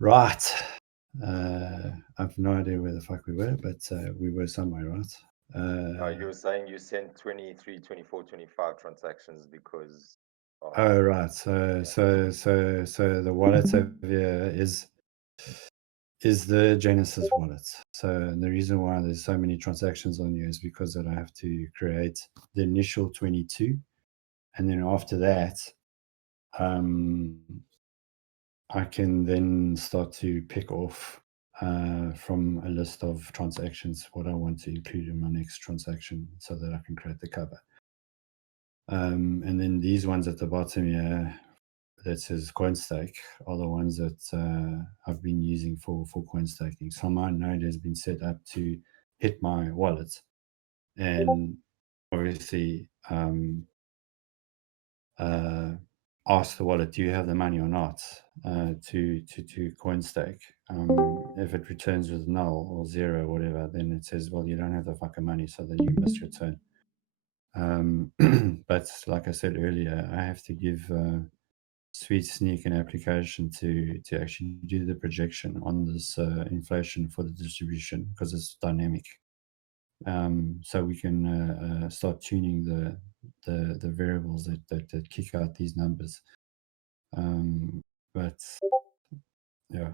Right. I've no idea where the fuck we were, but we were somewhere, right? You were saying you sent 23, 24, 25 transactions because of Oh, right. So the wallet over here is the Genesis wallet. So the reason why there's so many transactions on here is because that I have to create the initial 22, and then after that, um, I can then start to pick off from a list of transactions what I want to include in my next transaction so that I can create the cover. And then these ones at the bottom here that says coin stake are the ones that I've been using for coin staking. So my node has been set up to hit my wallet, and obviously ask the wallet, do you have the money or not, to coin stake. If it returns with null or zero or whatever, then it says, well, you don't have the fucking money, so then you missed your turn. But like I said earlier, I have to give Sweet Sneak an application to actually do the projection on this inflation for the distribution because it's dynamic. So we can start tuning the variables that kick out these numbers. But yeah,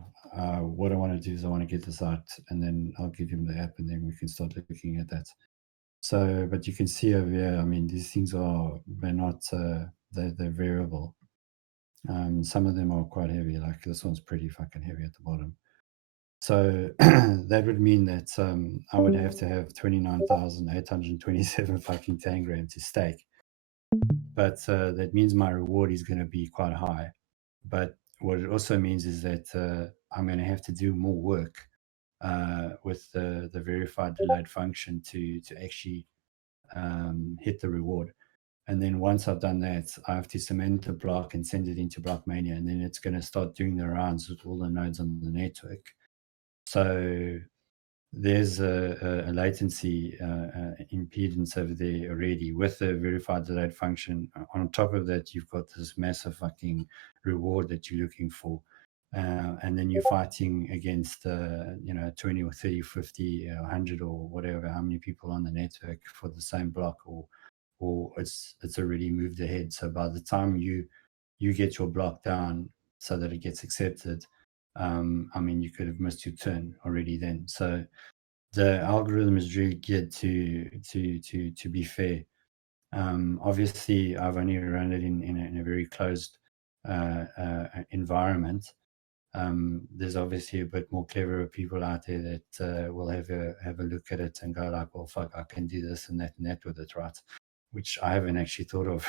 what I want to do is I want to get this out, and then I'll give him the app, and then we can start looking at that. So, but you can see over here, I mean, these things they're not, they're variable. Some of them are quite heavy, like this one's pretty fucking heavy at the bottom. So that would mean that I would have to have 29,827 fucking Tangram to stake. But that means my reward is going to be quite high. But what it also means is that I'm going to have to do more work with the verified delayed function to actually hit the reward. And then once I've done that, I have to cement the block and send it into Blockmania, and then it's going to start doing the rounds with all the nodes on the network. So there's a latency impedance over there already with the verified delayed function. On top of that, you've got this massive fucking reward that you're looking for. And then you're fighting against, 20 or 30, 50, 100 or whatever, how many people on the network for the same block, or it's already moved ahead. So by the time you get your block down so that it gets accepted, I mean, you could have missed your turn already then. So the algorithm is really geared to be fair. Obviously, I've only run it in a very closed environment. There's obviously a bit more cleverer people out there that will have a look at it and go like, well, fuck, I can do this and that with it, right? Which I haven't actually thought of.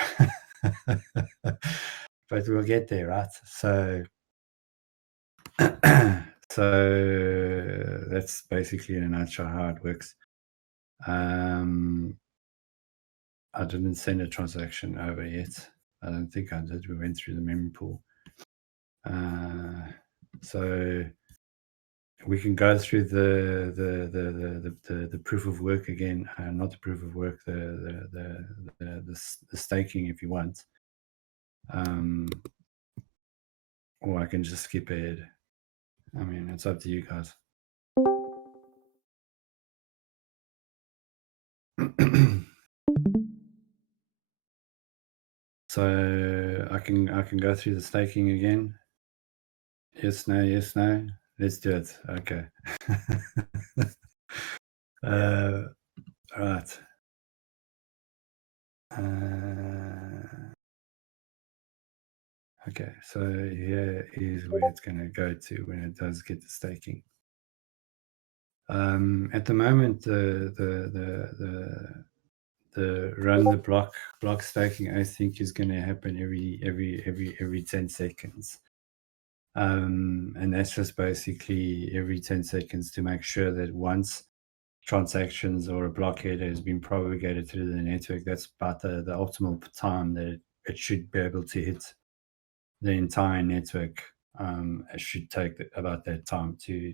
But we'll get there, right? So so that's basically in a nutshell how it works. I didn't send a transaction over yet. I don't think I did. We went through the memory pool. So we can go through the proof of work again. Not the proof of work, the staking if you want. Or I can just skip ahead. I mean, it's up to you guys. So I can go through the staking again. Yes, no, yes, no. Let's do it. Okay. Right. Okay, so here is where it's going to go to when it does get the staking. At the moment, the run the block staking, I think, is going to happen every 10 seconds. And that's just basically every 10 seconds to make sure that once transactions or a block header has been propagated through the network, that's about the optimal time that it should be able to hit the entire network. It should take about that time to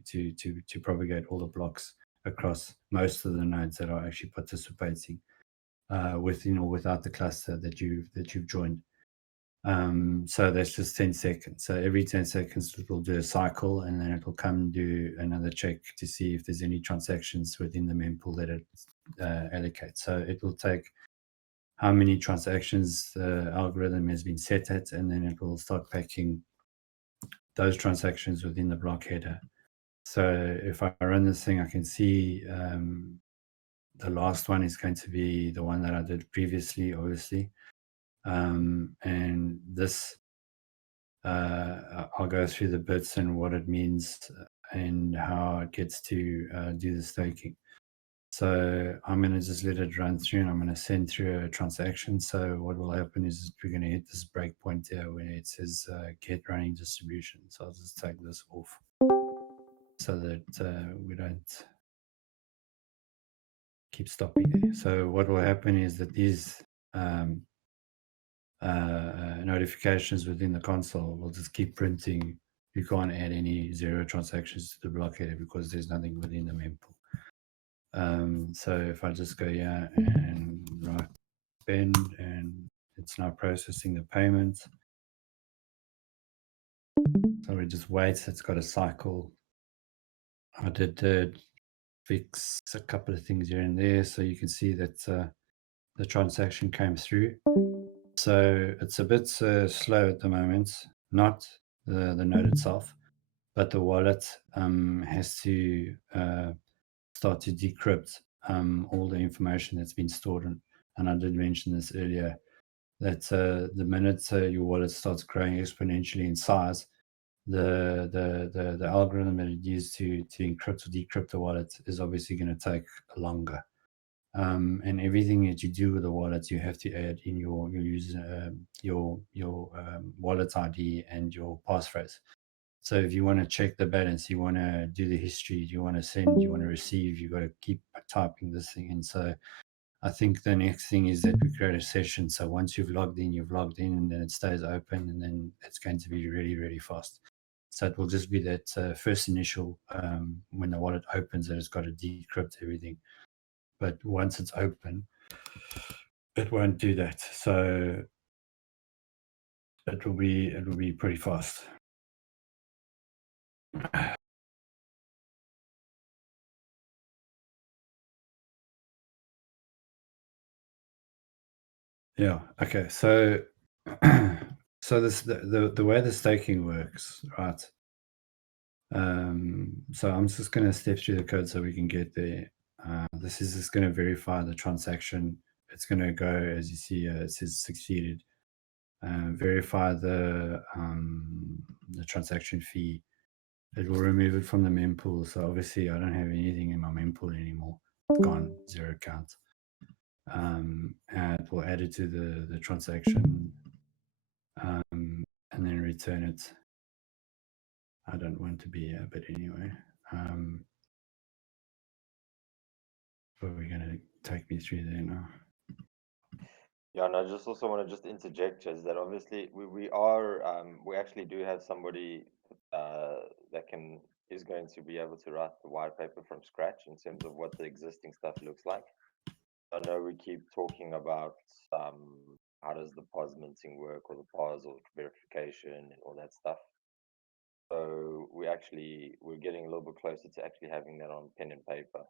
propagate all the blocks across most of the nodes that are actually participating within or without the cluster that you've joined. So that's just 10 seconds. So every 10 seconds, it will do a cycle, and then it will come and do another check to see if there's any transactions within the mempool that it allocates. So it will take how many transactions the algorithm has been set at, and then it will start packing those transactions within the block header. So if I run this thing, I can see the last one is going to be the one that I did previously, obviously. And this, I'll go through the bits and what it means and how it gets to do the staking. So I'm going to just let it run through, and I'm going to send through a transaction. So what will happen is we're going to hit this breakpoint here where it says get running distribution. So I'll just take this off so that we don't keep stopping there. So what will happen is that these notifications within the console will just keep printing. You can't add any zero transactions to the block header because there's nothing within the mempool. So if I just go here and write spend, and it's now processing the payment. So we just wait. It's got a cycle. I did fix a couple of things here and there, so you can see that the transaction came through. So it's a bit slow at the moment, not the node itself, but the wallet has to start to decrypt all the information that's been stored in. And I did mention this earlier, that the minute your wallet starts growing exponentially in size, the algorithm that it used to encrypt or decrypt the wallet is obviously going to take longer. And everything that you do with the wallet, you have to add in your user your wallet ID and your passphrase. So if you want to check the balance, you want to do the history, you want to send, you want to receive, you got to keep typing this thing in. So I think the next thing is that we create a session. So once you've logged in, and then it stays open, and then it's going to be really, really fast. So it will just be that first initial, when the wallet opens, that it's got to decrypt everything. But once it's open, it won't do that. So it will be pretty fast. Yeah. Okay. So so this the way the staking works, right? So I'm just going to step through the code so we can get there. This is just going to verify the transaction. It's going to go, as you see, it says succeeded. Verify the transaction fee. It will remove it from the mempool. So obviously, I don't have anything in my mempool anymore. It's gone, zero count. And it will add it to the transaction, and then return it. I don't want to be here, but anyway. But we're going to take me through there now. Yeah, and I just also want to just interject is that obviously we are we actually do have somebody that is going to be able to write the white paper from scratch in terms of what the existing stuff looks like. I know we keep talking about how does the POS minting work, or the POS or verification and all that stuff. So we're getting a little bit closer to actually having that on pen and paper.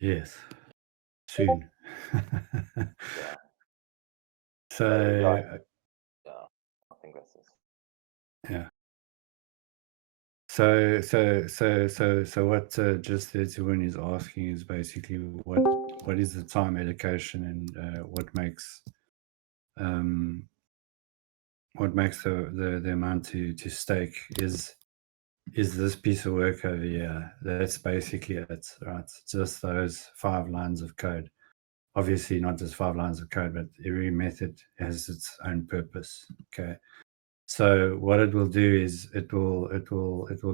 Yes, soon. Yeah. So, Yeah, I think that's it. yeah. So what just 31 is asking is basically what is the time allocation, and what makes the amount to stake is this piece of work over here. That's basically it, right? Just those 5 lines of code. Obviously not just 5 lines of code, but every method has its own purpose. Okay. So what it will do is it will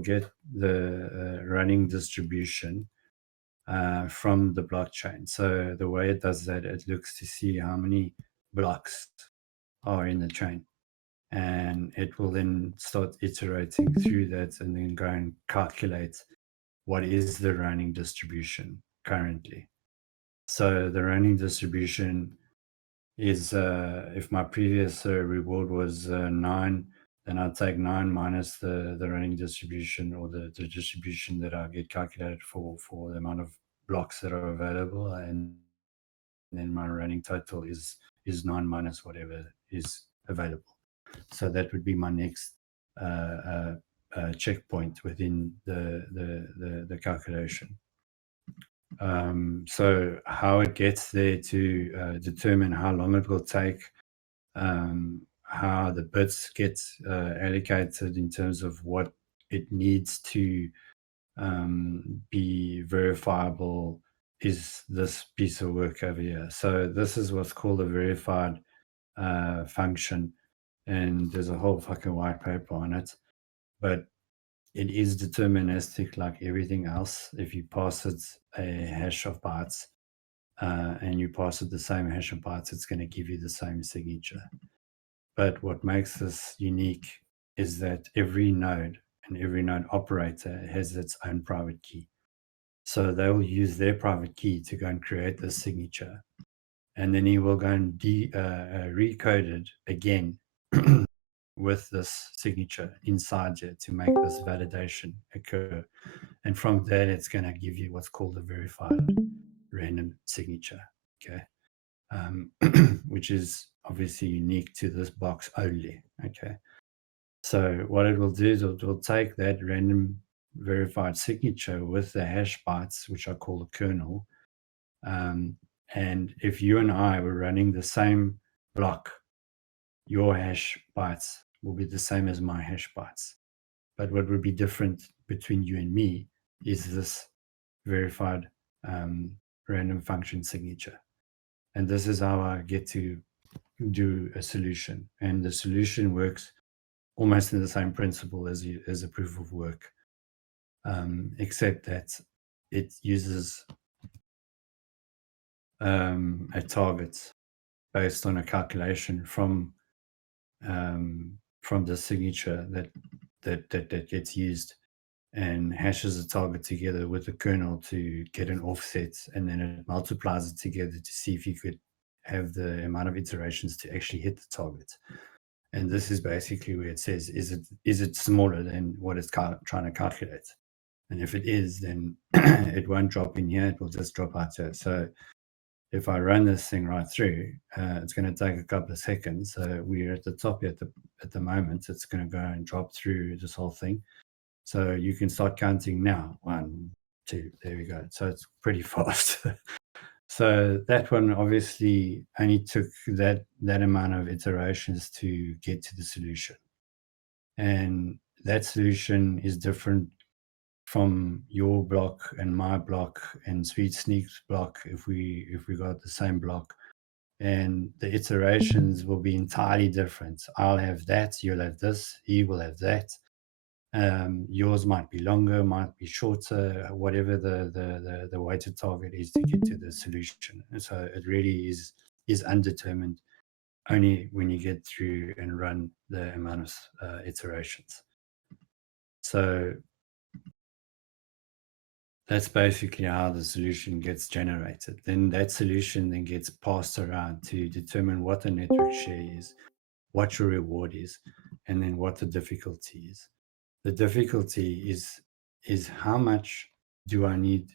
get the running distribution from the blockchain. So the way it does that, it looks to see how many blocks are in the chain, and it will then start iterating through that, and then go and calculate what is the running distribution currently. So the running distribution is if my previous reward was 9, then I'd take 9 minus the running distribution, or the distribution that I get calculated for the amount of blocks that are available, and then my running total is 9 minus whatever is available. So that would be my next checkpoint within the calculation. So how it gets there to determine how long it will take, how the bits get allocated in terms of what it needs to be verifiable, is this piece of work over here. So this is what's called a verified function, and there's a whole fucking white paper on it, but it is deterministic like everything else. If you pass it a hash of bytes and you pass it the same hash of bytes, it's going to give you the same signature. But what makes this unique is that every node and every node operator has its own private key. So they will use their private key to go and create this signature. And then he will go and recode it again with this signature inside here to make this validation occur. And from that, it's going to give you what's called a verified random signature. Okay. Which is obviously unique to this box only. Okay. So what it will do is it will take that random verified signature with the hash bytes, which I call the kernel. And if you and I were running the same block, your hash bytes will be the same as my hash bytes. But what would be different between you and me is this verified random function signature. And this is how I get to do a solution. And the solution works almost in the same principle as a proof of work, except that it uses a target based on a calculation from the signature that gets used, and hashes a target together with the kernel to get an offset, and then it multiplies it together to see if you could have the amount of iterations to actually hit the target. And this is basically where it says, is it smaller than what it's trying to calculate? And if it is, then it won't drop in here, it will just drop out here. So if I run this thing right through, it's going to take a couple of seconds. So we're at the top here at the moment. It's going to go and drop through this whole thing. So you can start counting now. 1, 2, there we go. So it's pretty fast. So that one obviously only took that amount of iterations to get to the solution. And that solution is different from your block and my block and Sweet Sneak's block if we got the same block. And the iterations will be entirely different. I'll have that, you'll have this, he will have that. Yours might be longer, might be shorter, whatever the weighted target is to get to the solution. And so it really is undetermined only when you get through and run the amount of iterations. So that's basically how the solution gets generated. Then that solution then gets passed around to determine what the network share is, what your reward is, and then what the difficulty is. The difficulty is how much do I need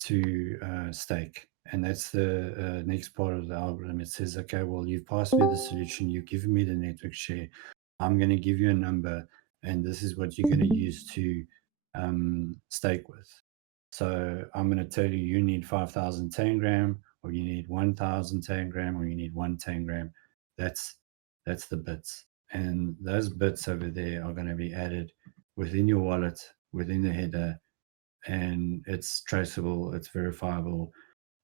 to stake? And that's the next part of the algorithm. It says, okay, well, you've passed me the solution, you've given me the network share. I'm going to give you a number, and this is what you're going to use to stake with. So I'm going to tell you, you need 5,000 Tangram, or you need 1,000 Tangram, or you need 1 Tangram. That's the bits. And those bits over there are going to be added within your wallet, within the header, and it's traceable, it's verifiable.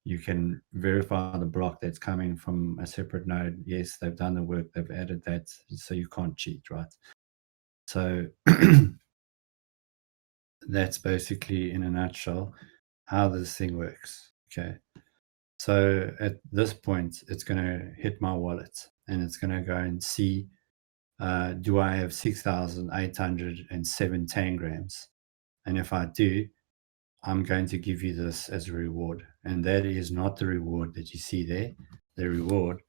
You can verify the block that's coming from a separate node. Yes, they've done the work, they've added that, so you can't cheat, right? So that's basically, in a nutshell, how this thing works. Okay. So at this point, it's going to hit my wallet and it's going to go and see, do I have 6,807 tangrams? And if I do, I'm going to give you this as a reward. And that is not the reward that you see there. The reward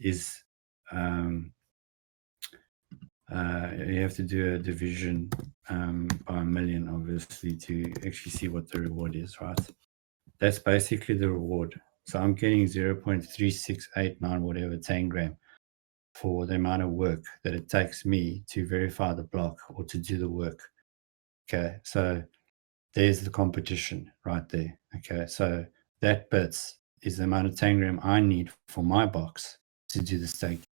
is you have to do a division by a million, obviously, to actually see what the reward is, right? That's basically the reward. So I'm getting 0.3689 whatever tangram for the amount of work that it takes me to verify the block or to do the work. Okay, so there's the competition right there. Okay, so that bits is the amount of tangram I need for my box to do the stake.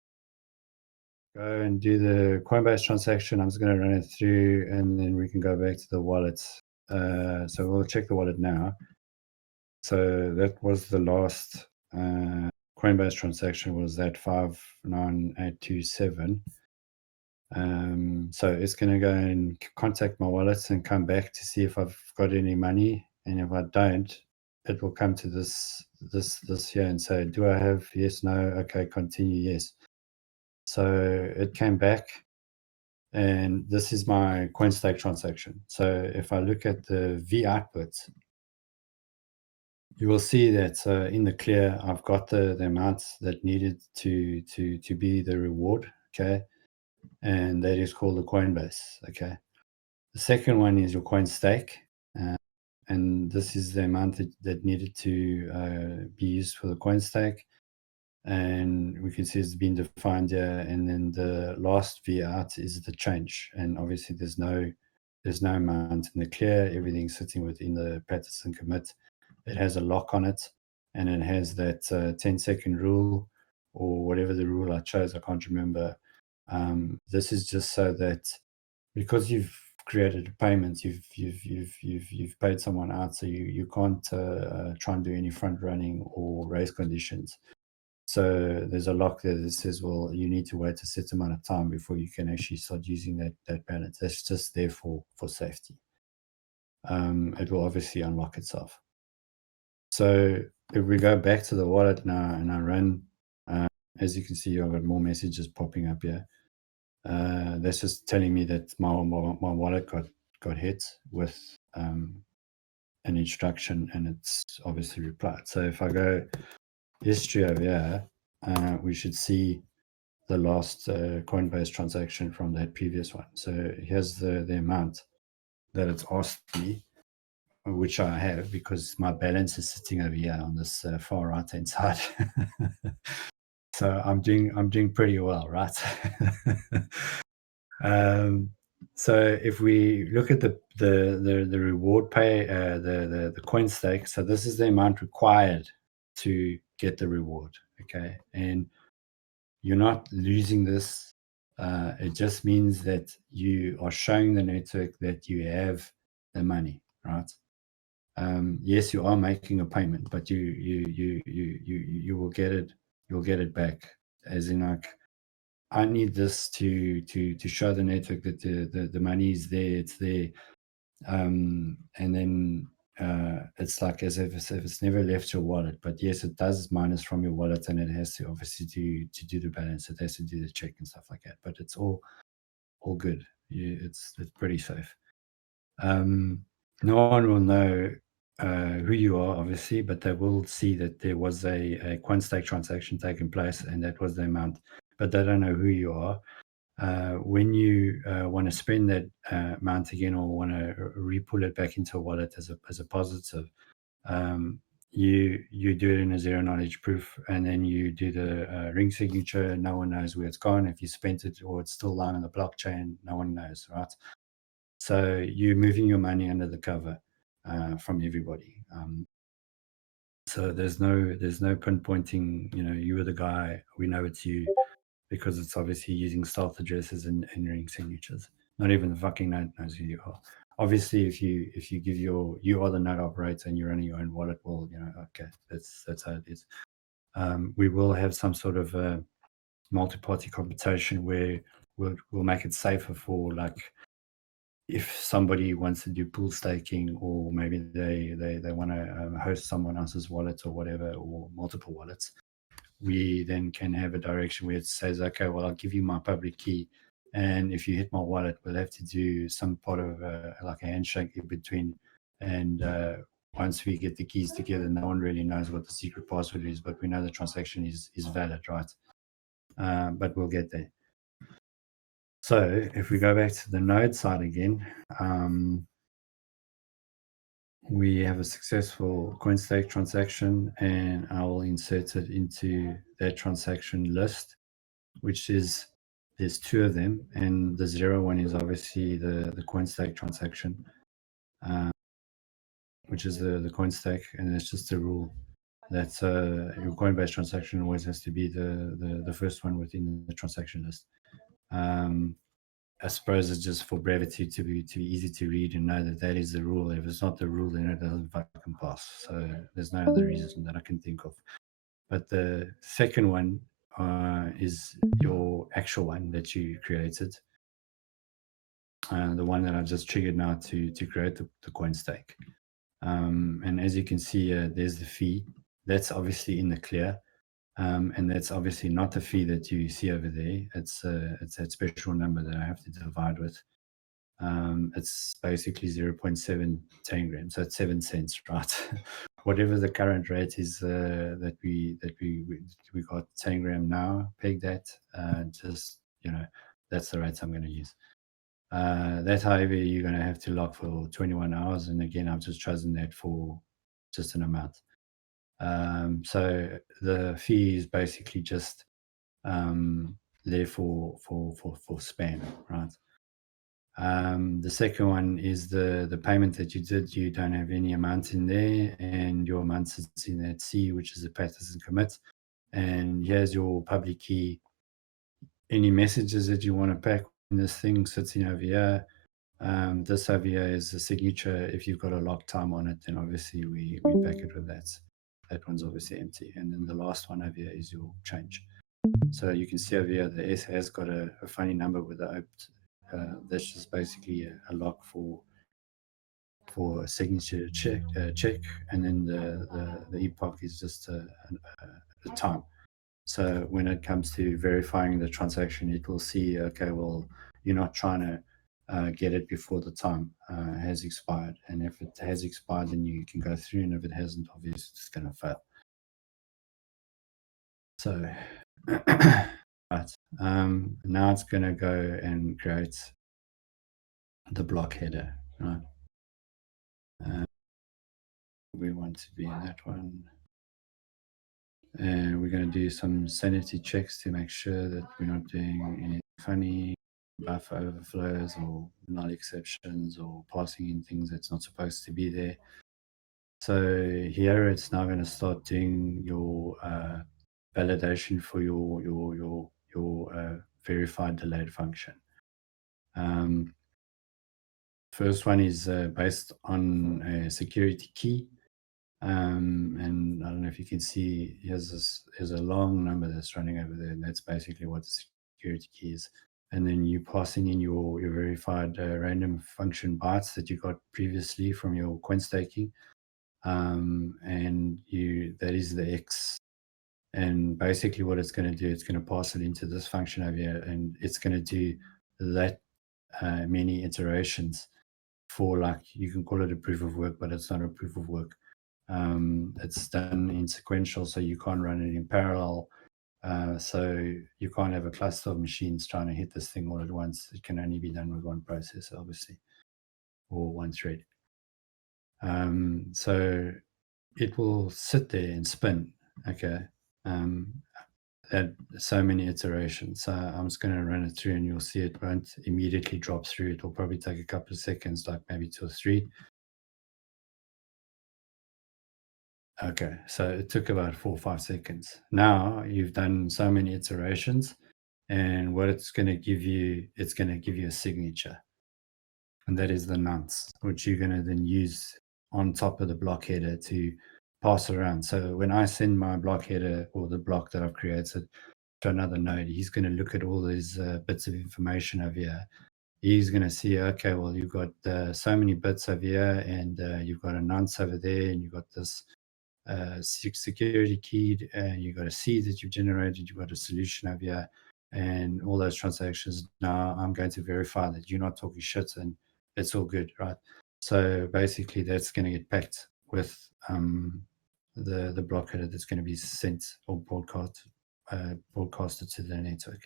Go and do the Coinbase transaction. I'm just going to run it through and then we can go back to the wallet. So we'll check the wallet now. So that was the last Coinbase transaction was that 59827. So it's going to go and contact my wallets and come back to see if I've got any money. And if I don't, it will come to this here and say, do I have yes, no, okay, continue, yes. So it came back and this is my CoinStake transaction. So if I look at the V outputs, you will see that in the clear, I've got the amounts that needed to be the reward, okay? And that is called the Coinbase, okay? The second one is your CoinStake, and this is the amount that needed to be used for the CoinStake. And we can see it's been defined here. And then the last V out is the change. And obviously there's no amount in the clear. Everything's sitting within the Patterson commit. It has a lock on it, and it has that 10-second rule or whatever the rule I chose. I can't remember. This is just so that because you've created a payment, you've paid someone out, so you can't try and do any front running or raise conditions. So there's a lock there that says, well, you need to wait a certain amount of time before you can actually start using that balance. That's just there for safety. It will obviously unlock itself. So if we go back to the wallet now and I run, as you can see, I've got more messages popping up here. That's just telling me that my wallet got hit with an instruction and it's obviously replied. So if I go history over here, we should see the last Coinbase transaction from that previous one. So here's the amount that it's asked me, which I have because my balance is sitting over here on this far right hand side. So I'm doing pretty well, right? So if we look at the reward pay, the coin stake, so this is the amount required to get the reward. Okay, and you're not losing this. It just means that you are showing the network that you have the money, right? Yes, you are making a payment, but you will get it. You'll get it back, as in like I need this to show the network that the money is there. It's there, and then it's like as if it's never left your wallet. But yes, it does minus from your wallet, and it has to obviously to do the balance. It has to do the check and stuff like that. But it's all good. It's pretty safe. No one will know who you are, obviously, but they will see that there was a CoinStake transaction taking place, and that was the amount. But they don't know who you are. When you want to spend that amount again or want to re-pull it back into a wallet as a positive, you do it in a zero knowledge proof, and then you do the ring signature. No one knows where it's gone. If you spent it or it's still lying on the blockchain, no one knows, right? So you're moving your money under the cover from everybody. So there's no pinpointing. You were the guy. We know it's you because it's obviously using stealth addresses and ring signatures. Not even the fucking node knows who you are. Obviously, if you give you are the node operator and you're running your own wallet, well, okay, that's how it is. We will have some sort of multi-party computation where we'll make it safer for like if somebody wants to do pool staking or maybe they want to host someone else's wallet or whatever or multiple wallets, we then can have a direction where it says, okay, well, I'll give you my public key, and if you hit my wallet, we'll have to do some part of like a handshake in between, and once we get the keys together, no one really knows what the secret password is, but we know the transaction is valid, right? but we'll get there. So if we go back to the node side again, we have a successful CoinStake transaction, and I will insert it into that transaction list, which is, there's two of them, and the 0 one is obviously the CoinStake transaction, which is the CoinStake, and it's just a rule that your Coinbase transaction always has to be the first one within the transaction list. I suppose it's just for brevity to be easy to read and know that that is the rule. If it's not the rule, then it doesn't fucking pass. So there's no other reason that I can think of. But the second one is your actual one that you created, the one that I just triggered now to create the coin stake. And as you can see, there's the fee. That's obviously in the clear. And that's obviously not the fee that you see over there. It's that special number that I have to divide with. It's basically 0.7 tangram, so it's 7 cents, right? Whatever the current rate is that we got tangram now, peg that. Just that's the rate I'm going to use. That, however, you're going to have to lock for 21 hours, and again, I've just chosen that for just an amount. So the fee is basically just there for spam, right? The second one is the payment that you did. You don't have any amount in there, and your amount sits in that C, which is a Patterson commit. And here's your public key. Any messages that you want to pack in this thing sits in over here. This over here is the signature. If you've got a lock time on it, then obviously we pack it with that. That one's obviously empty. And then the last one over here is your change. So you can see over here, the S has got a funny number with the opt. That's just basically a lock for a signature check, and then the epoch is just a time. So when it comes to verifying the transaction, it will see, okay, well, you're not trying to get it before the time has expired. And if it has expired, then you can go through, and if it hasn't, obviously it's going to fail. So, right, now it's going to go and create the block header, right? We want to be in that one. And we're going to do some sanity checks to make sure that we're not doing any funny buffer overflows or null exceptions or passing in things that's not supposed to be there. So here it's now going to start doing your validation for your verified delayed function. First one is based on a security key. And I don't know if you can see, here's a long number that's running over there, and that's basically what the security key is. And then you passing in your verified random function bytes that you got previously from your coin staking, and that is the X. And basically what it's going to do, it's going to pass it into this function over here, and it's going to do that many iterations for, like, you can call it a proof of work, but it's not a proof of work. It's done in sequential, so you can't run it in parallel. So you can't have a cluster of machines trying to hit this thing all at once. It can only be done with one processor, obviously, or one thread. So it will sit there and spin, okay, at so many iterations. So I'm just going to run it through, and you'll see it won't immediately drop through. It will probably take a couple of seconds, like maybe 2 or 3. Okay, so it took about 4 or 5 seconds. Now you've done so many iterations, and what it's going to give you, it's going to give you a signature, and that is the nonce, which you're going to then use on top of the block header to pass around. So when I send my block header, or the block that I've created, to another node, he's going to look at all these bits of information over here. He's going to see, okay, well, you've got so many bits over here, and you've got a nonce over there, and you've got this security key, and you've got a seed that you've generated, you've got a solution over here, and all those transactions. Now I'm going to verify that you're not talking shit, and it's all good, right? So basically that's going to get packed with the block header that's going to be sent or broadcast broadcasted to the network.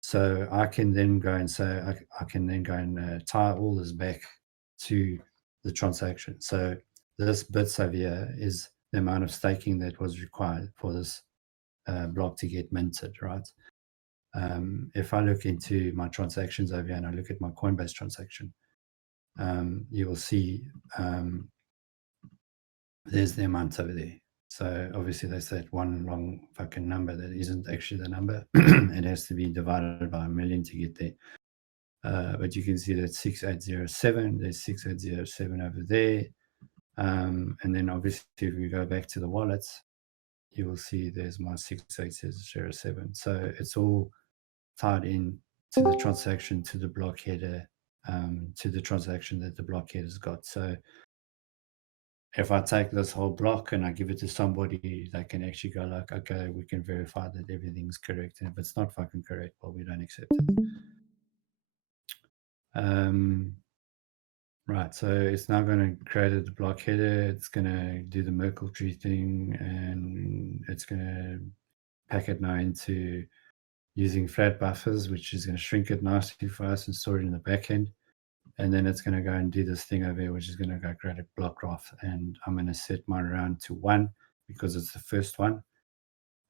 So I can then go and say, I can then go and tie all this back to the transaction. So this bits over here is the amount of staking that was required for this block to get minted, right? If I look into my transactions over here and I look at my Coinbase transaction, you will see there's the amount over there. So obviously that's that one long fucking number that isn't actually the number. It has to be divided by 1,000,000 to get there. But you can see that 6807, there's 6807 over there. And then obviously if we go back to the wallets, you will see there's my 6807. So it's all tied in to the transaction, to the block header, to the transaction that the block header's got. So if I take this whole block and I give it to somebody, they can actually go like, okay, we can verify that everything's correct. And if it's not fucking correct, well, we don't accept it. Right, so it's now going to create a block header. It's going to do the Merkle tree thing, and it's going to pack it now into using FlatBuffers, which is going to shrink it nicely for us and store it in the backend. And then it's going to go and do this thing over here, which is going to go create a block graph. And I'm going to set my round to 1 because it's the first one.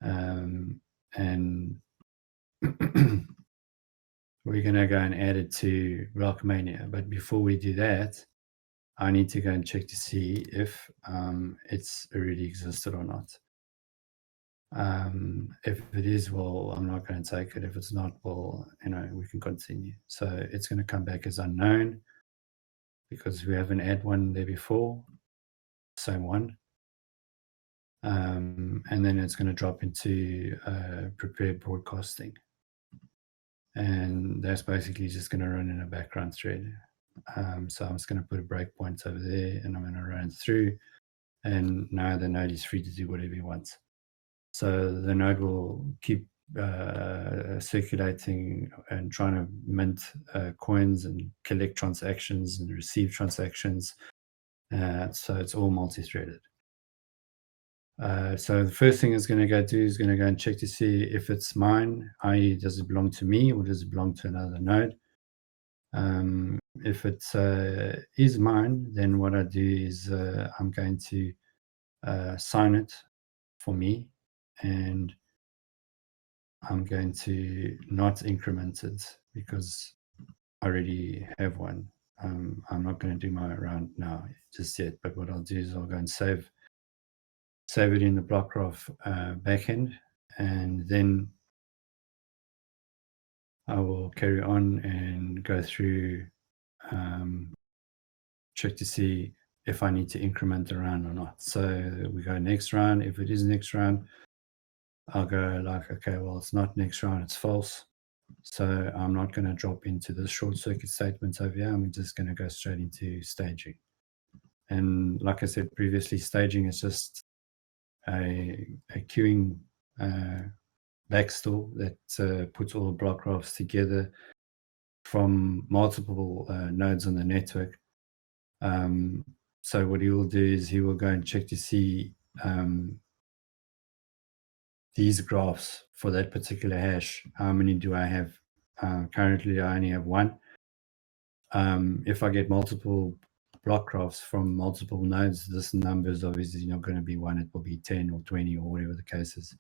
And we're going to go and add it to Blockmania. But before we do that, I need to go and check to see if it's already existed or not. If it is, well, I'm not going to take it. If it's not, well, we can continue. So it's going to come back as unknown because we haven't had one there before. Same one. And then it's going to drop into prepared broadcasting. And that's basically just going to run in a background thread. So I'm just going to put a breakpoint over there and I'm going to run through. And now the node is free to do whatever he wants. So the node will keep circulating and trying to mint coins and collect transactions and receive transactions. So it's all multi-threaded. So the first thing it's going to go do is going to go and check to see if it's mine, i.e. does it belong to me or does it belong to another node? If it is mine, then what I do is I'm going to sign it for me, and I'm going to not increment it because I already have one. I'm not going to do my round now just yet, but what I'll do is I'll go and save it in the block graph backend, and then I will carry on and go through, check to see if I need to increment the round or not. So we go next round. If it is next round, I'll go like, okay, well, it's not next round, it's false. So I'm not going to drop into the short circuit statements over here. I'm just going to go straight into staging. And like I said previously, staging is just a queuing backstore that puts all the block graphs together from multiple nodes on the network. So what he will do is he will go and check to see these graphs for that particular hash. How many do I have? Currently, I only have one. If I get multiple block graphs from multiple nodes, this number is obviously not going to be one. It will be 10 or 20 or whatever the case is.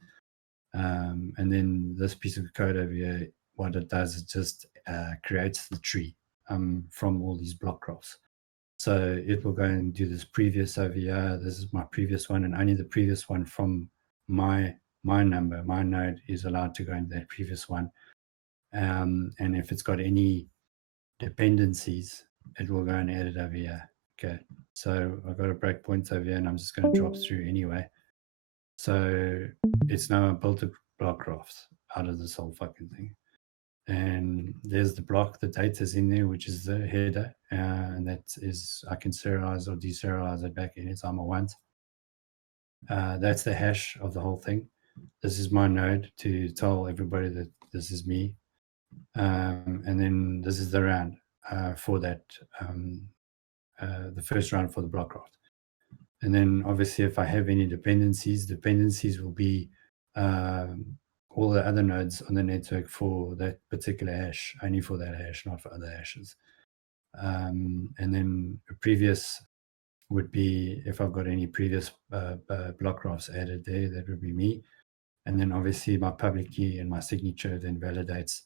And then this piece of code over here, what it does, it just creates the tree from all these block graphs. So it will go and do this previous over here. This is my previous one, and only the previous one from my number, my node, is allowed to go into that previous one. And if it's got any dependencies, it will go and add it over here. Okay, so I've got a breakpoint over here, and I'm just going to drop through anyway. So it's now built a block graph out of this whole fucking thing. And there's the block, the data's in there, which is the header, and that is, I can serialize or deserialize it back anytime I want. That's the hash of the whole thing. This is my node to tell everybody that this is me. And then this is the round for that, the first round for the block graph. And then obviously if I have any dependencies will be all the other nodes on the network for that particular hash, only for that hash, not for other hashes. And then a previous would be if I've got any previous block graphs added there, that would be me. And then obviously my public key and my signature then validates.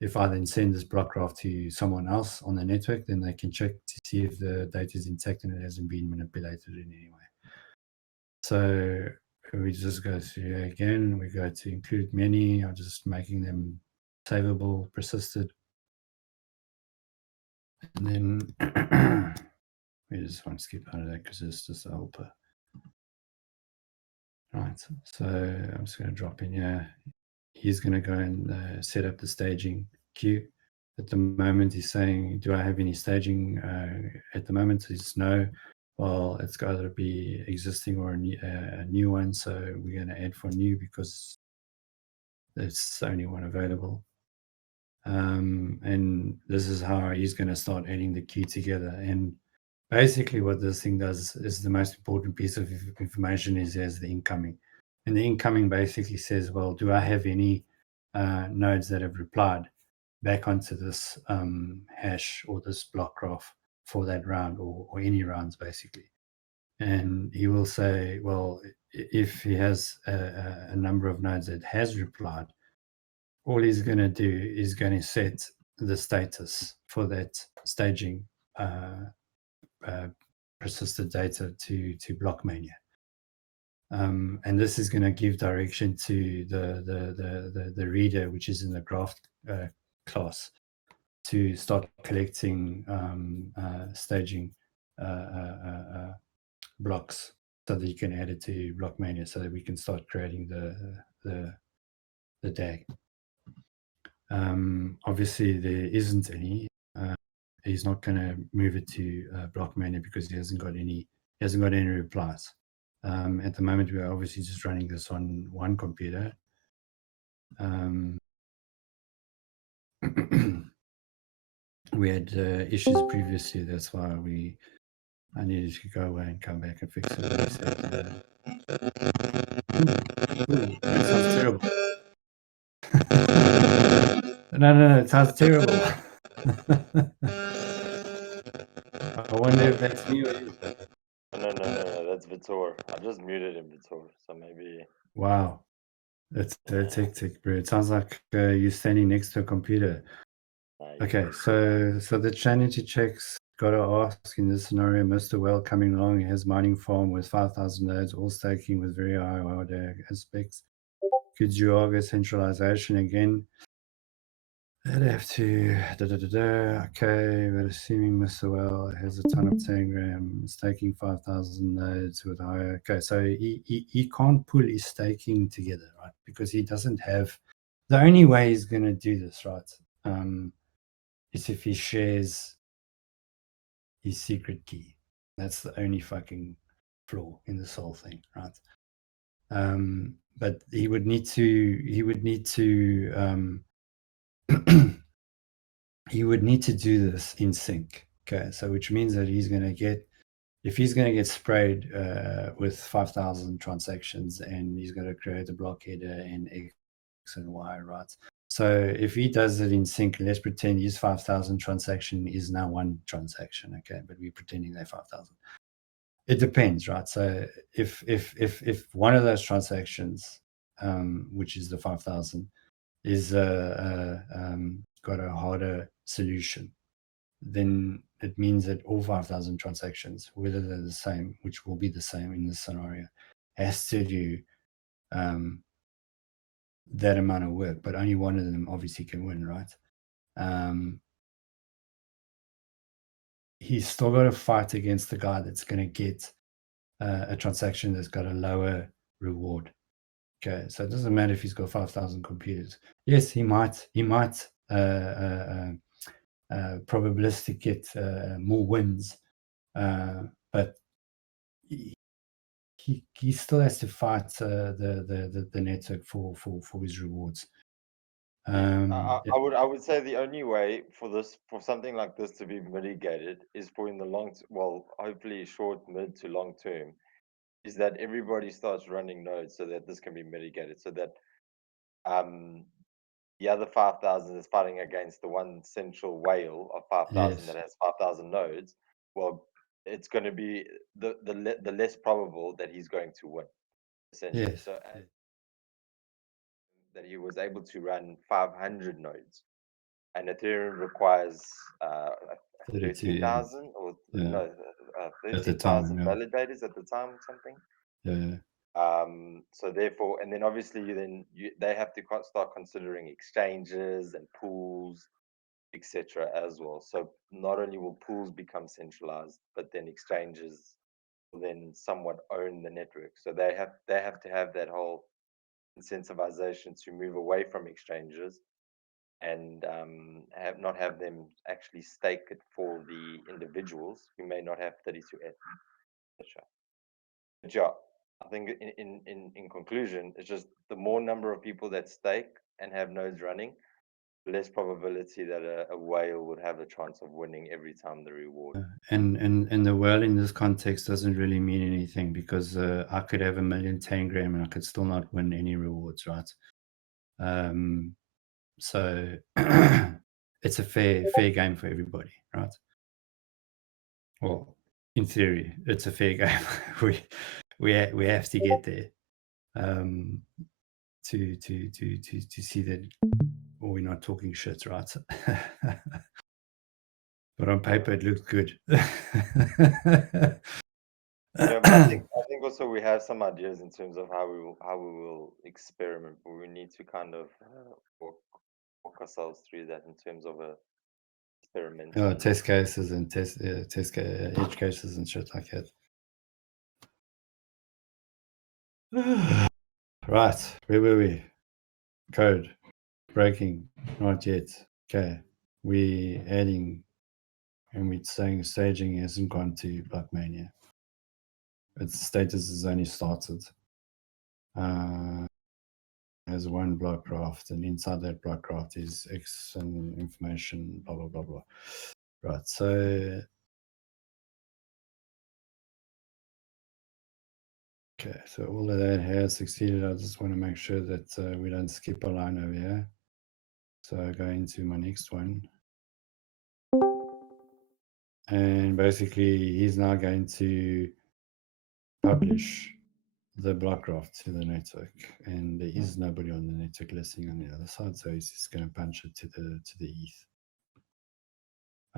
If I then send this block graph to someone else on the network, then they can check to see if the data is intact and it hasn't been manipulated in any way. So we just go through again, we go to include many, I'm just making them savable, persisted. And then we just want to skip out of that because it's just a helper. Right, so I'm just going to drop in here. He's going to go and set up the staging queue. At the moment, he's saying, do I have any staging? At the moment, it's no. Well, it's got to be existing or a new one. So we're going to add for new because there's only one available. And this is how he's going to start adding the queue together. And basically what this thing does is the most important piece of information is as the incoming. And the incoming basically says, well, do I have any nodes that have replied back onto this hash or this block graph for that round or any rounds basically. And he will say, well, if he has a number of nodes that has replied, all he's going to do is going to set the status for that staging persisted data to Blockmania. And this is going to give direction to the reader, which is in the graph class, to start collecting staging blocks so that you can add it to Blockmania so that we can start creating the DAG. Obviously, there isn't any. He's not going to move it to Blockmania because he hasn't got any replies. At the moment, we're obviously just running this on one computer. We had issues previously. That's why I needed to go away and come back and fix it. That sounds terrible. No, it sounds terrible. I wonder if that's me or you. No, that's Vitor. I just muted him, Vitor, so maybe. Wow, that's hectic, bro. It sounds like you're standing next to a computer. Okay, so the sanity checks got to ask in this scenario, Mr. Well coming along, he has mining farm with 5,000 nodes, all staking with very high order aspects. Could you argue centralization again? I'd have to okay, but assuming Mr. Well has a ton of Tangram, staking 5,000 nodes with higher. Okay, so he can't pull his staking together, right? Because he doesn't have. The only way he's going to do this, right, is if he shares his secret key. That's the only fucking flaw in this whole thing, right? But he would need to. He would need to do this in sync. Okay, so which means that he's going to get, if he's going to get sprayed with 5,000 transactions and he's going to create a block header and X and Y, right? So if he does it in sync, let's pretend his 5,000 transaction is now one transaction, okay? But we're pretending they're 5,000. It depends, right? So if one of those transactions, which is the 5,000, is got a harder solution, then it means that all 5,000 transactions, whether they're the same, which will be the same in this scenario, has to do that amount of work, but only one of them obviously can win, right? He's still got to fight against the guy that's going to get a transaction that's got a lower reward. Okay, so it doesn't matter if he's got 5,000 computers. Yes, he might probabilistic get more wins, but he still has to fight the network for his rewards. I would say the only way for something like this to be mitigated is for in the hopefully short, mid to long term, is that everybody starts running nodes so that this can be mitigated, so that the other 5,000 is fighting against the one central whale of 5,000 Yes. that has 5,000 nodes. Well, it's going to be the less probable that he's going to win, essentially. Yes. So that he was able to run 500 nodes, and Ethereum requires 32. 13,000 or Yeah. no, At the time. 13,000 Yeah. validators at the time, or something. Yeah. So therefore, and then obviously they have to start considering exchanges and pools, etc. as well. So not only will pools become centralized, but then exchanges will then somewhat own the network. So they have to have that whole incentivization to move away from exchanges and not have them actually stake it for the individuals who may not have 32 etc. But yeah, I think in conclusion, it's just the more number of people that stake and have nodes running, the less probability that a whale would have a chance of winning every time the reward. And the whale in this context doesn't really mean anything because I could have 1 million Tangram and I could still not win any rewards, right? So it's a fair game for everybody, right? Well, in theory, it's a fair game. we have to get there to see that we're not talking shit, right? But on paper, it looks good. Yeah, but I think also we have some ideas in terms of how we will experiment, but we need to kind of walk ourselves through that in terms of a experimental. Test cases and edge cases and shit like that. Right, where were we? Code breaking, not yet. Okay, we adding, and we're saying staging hasn't gone to Blockmania. Its status has only started. Has one block graph, and inside that block graph is X and information, blah blah blah blah. Right, so okay, so all of that has succeeded. I just want to make sure that we don't skip a line over here. So I go into my next one. And basically, he's now going to publish the block graph to the network. And there is nobody on the network listening on the other side. So he's just going to punch it to the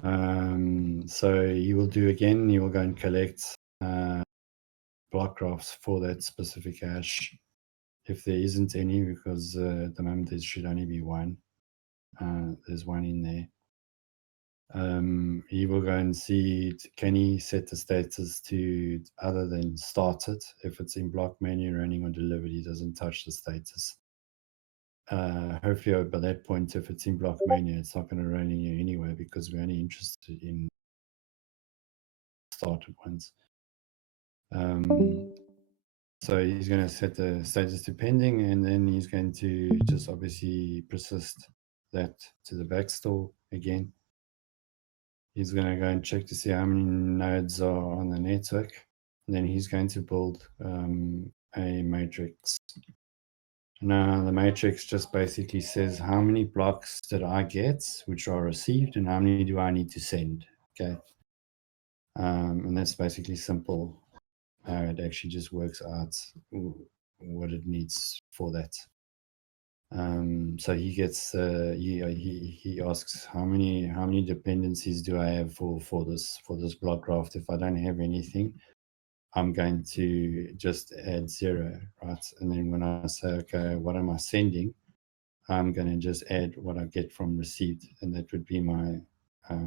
ETH. So he will do again, he will go and collect block graphs for that specific hash. If there isn't any, because at the moment there should only be one. There's one in there. He will go and see, can he set the status to other than started? If it's in block menu running on delivered, he doesn't touch the status. Hopefully by that point, if it's in block menu, it's not going to run in here anyway, because we're only interested in started ones. So he's going to set the status to pending, and then he's going to just obviously persist that to the backstore again. He's going to go and check to see how many nodes are on the network. And then he's going to build a matrix. Now, the matrix just basically says how many blocks did I get, which are received, and how many do I need to send. Okay. And that's basically simple. It actually just works out what it needs for that. So he gets he asks how many dependencies do I have for this block graph. If I don't have anything, I'm going to just add 0, right? And then when I say, okay, what am I sending? I'm going to just add what I get from received, and that would be my I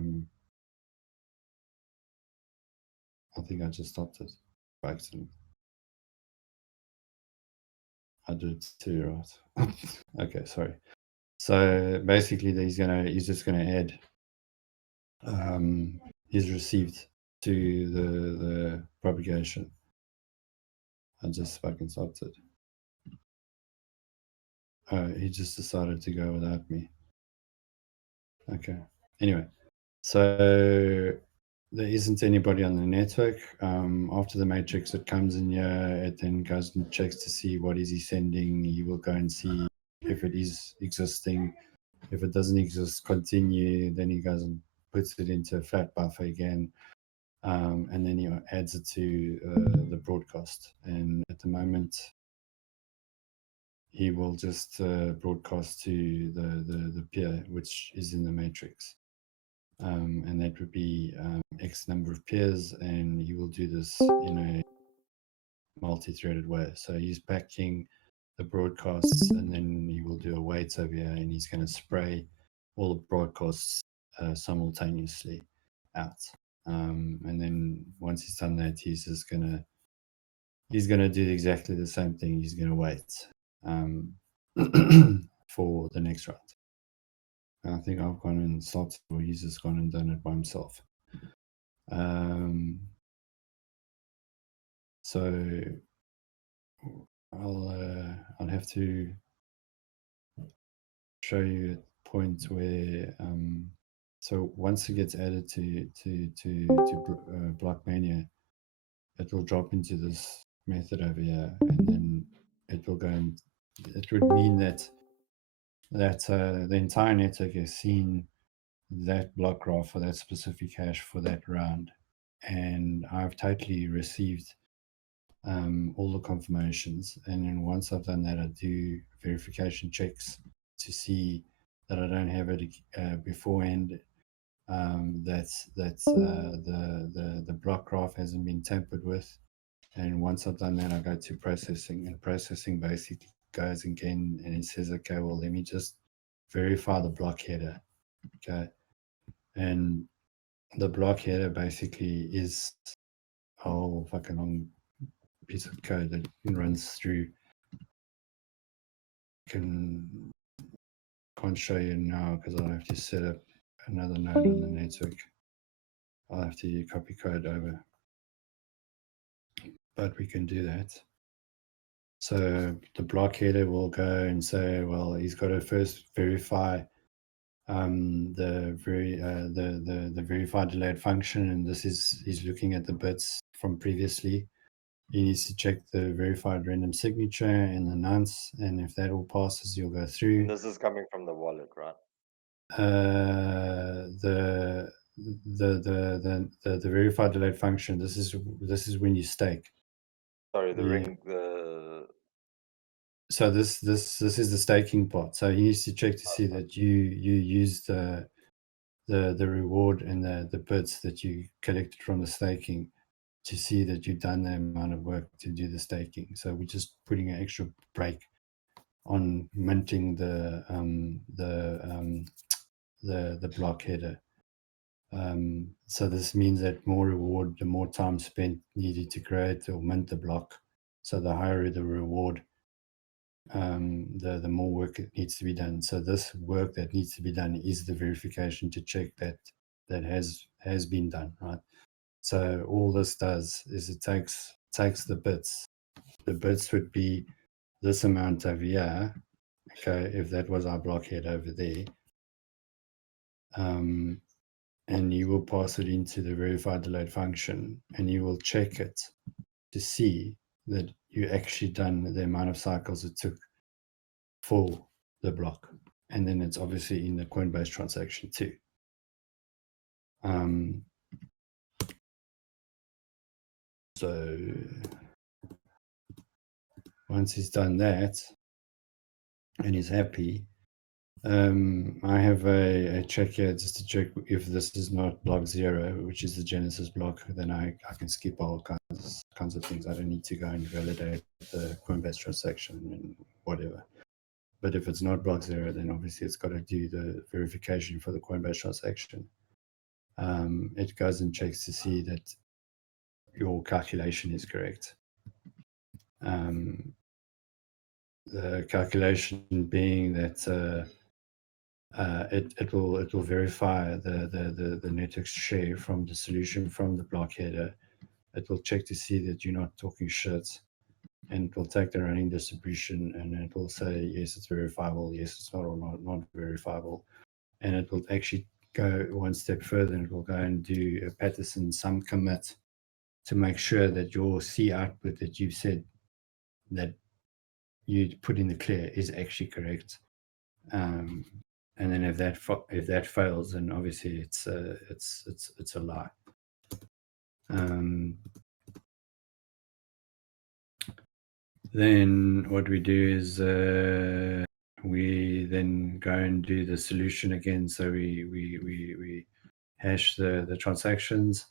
think I just stopped it by accident. I did it too, right? Okay, sorry. So basically, he's just gonna add his received to the propagation. I just fucking stopped it. Oh, he just decided to go without me. Okay. Anyway, so there isn't anybody on the network. After the matrix, it comes in here. It then goes and checks to see what is he sending. He will go and see if it is existing. If it doesn't exist, continue. Then he goes and puts it into a flat buffer again, and then he adds it to the broadcast. And at the moment, he will just broadcast to the peer, which is in the matrix. And that would be X number of peers, and he will do this in a multi-threaded way. So he's packing the broadcasts, and then he will do a wait over here, and he's going to spray all the broadcasts simultaneously out. And then once he's done that, he's gonna do exactly the same thing. He's gonna wait um, for the next round. And I think I've gone and started, or he's just gone and done it by himself. So I'll have to show you a point where so once it gets added to Blockmania, it will drop into this method over here, and then it will go and it would mean that the entire network has seen that block graph for that specific hash for that round, and I've totally received all the confirmations. And then once I've done that, I do verification checks to see that I don't have it beforehand. The block graph hasn't been tampered with. And once I've done that, I go to processing, and processing basically goes again and it says, okay, well, let me just verify the block header. Okay. And the block header basically is a whole fucking long piece of code that runs through. Can't show you now because I'll have to set up another node on the network. I'll have to copy code over, but we can do that. So the block header will go and say, well, he's got to first verify the verified delayed function, and this is he's looking at the bits from previously. He needs to check the verified random signature and the nonce, and if that all passes, you'll go through. And this is coming from the wallet, right? The verified delayed function. This is when you stake. Sorry, the ring, the. So this is the staking part. So he needs to check to see that you use the reward and the bits that you collected from the staking to see that you've done the amount of work to do the staking. So we're just putting an extra break on minting the block header. So this means that more reward, the more time spent needed to create or mint the block. So the higher the reward, the more work it needs to be done. So this work that needs to be done is the verification to check that has been done, right? So all this does is it takes the bits. The bits would be this amount over here. Okay, if that was our blockhead over there. And you will pass it into the verified delayed function, and you will check it to see that you actually done the amount of cycles it took for the block. And then it's obviously in the Coinbase transaction too. So once he's done that and he's happy, I have a check here just to check if this is not block 0, which is the Genesis block. Then I can skip all kinds of things. I don't need to go and validate the Coinbase transaction and whatever. But if it's not block 0, then obviously it's got to do the verification for the Coinbase transaction. It goes and checks to see that your calculation is correct. The calculation being that it will verify the network share from the solution from the block header. It will check to see that you're not talking shit, and it will take the running distribution and it will say yes, it's verifiable, yes, it's not, or not verifiable, and it will actually go one step further and it will go and do a Patterson sum commit to make sure that your C output that you've said that you put in the clear is actually correct. And then if that fails, then obviously it's a lie. Then what we do is we then go and do the solution again. So we hash the transactions.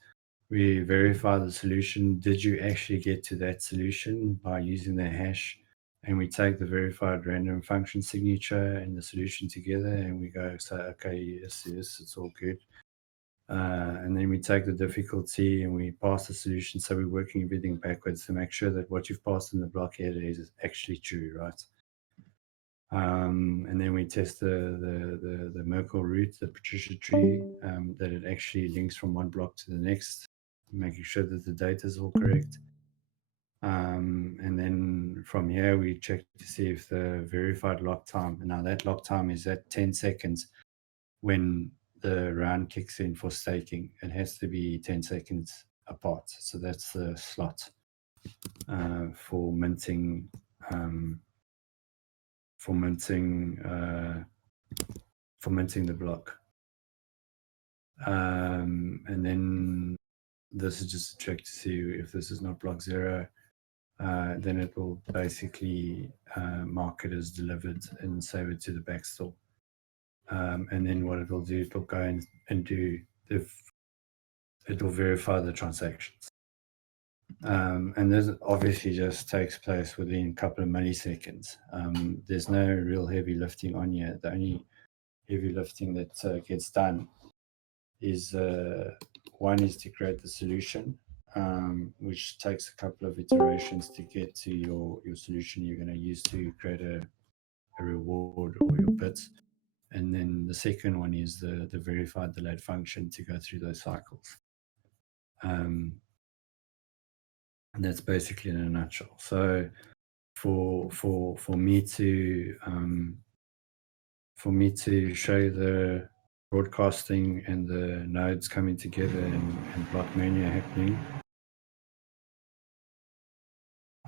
We verify the solution. Did you actually get to that solution by using the hash? And we take the verified random function signature and the solution together, and we go say, okay, yes, it's all good. And then we take the difficulty and we pass the solution. So we're working everything backwards to make sure that what you've passed in the block header is actually true, right? And then we test the Merkle root, the Patricia tree, that it actually links from one block to the next, making sure that the data is all correct. And then from here, we check to see if the verified lock time, and now that lock time is at 10 seconds when the round kicks in for staking. It has to be 10 seconds apart. So that's the slot for minting. For minting the block. And then this is just a check to see if this is not block 0. Then it will basically mark it as delivered and save it to the backstore. And then what it will do, it will go and do it will verify the transactions. And this obviously just takes place within a couple of milliseconds. There's no real heavy lifting on here. The only heavy lifting that gets done is one is to create the solution, which takes a couple of iterations to get to your solution you're going to use to create a reward or your bits. And then the second one is the verified delayed function to go through those cycles. And that's basically in a nutshell. So for me to show the broadcasting and the nodes coming together and block mania happening,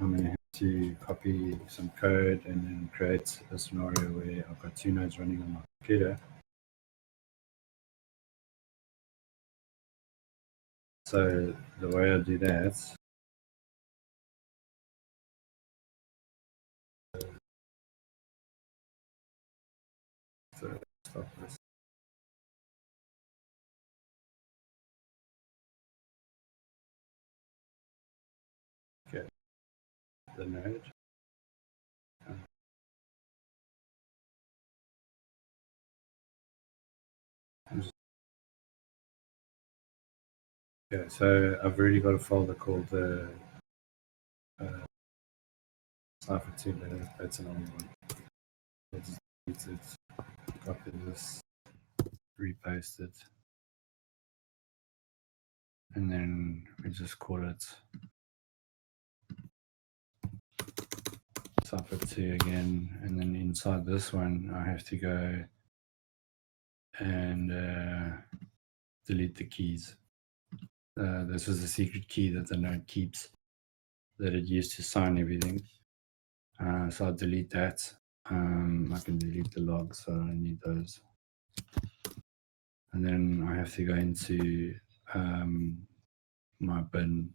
I'm going to have to copy some code and then create a scenario where I've got 2 nodes running on my computer. So the way I do that, so stop this. Okay, the node. Okay, so I've already got a folder called Cypher2, that's an old one. I'll just delete it, copy this, repaste it, and then we just call it Cypher2 again. And then inside this one, I have to go and delete the keys. This is the secret key that the node keeps, that it used to sign everything. So I'll delete that. I can delete the logs, so I don't need those. And then I have to go into my bin.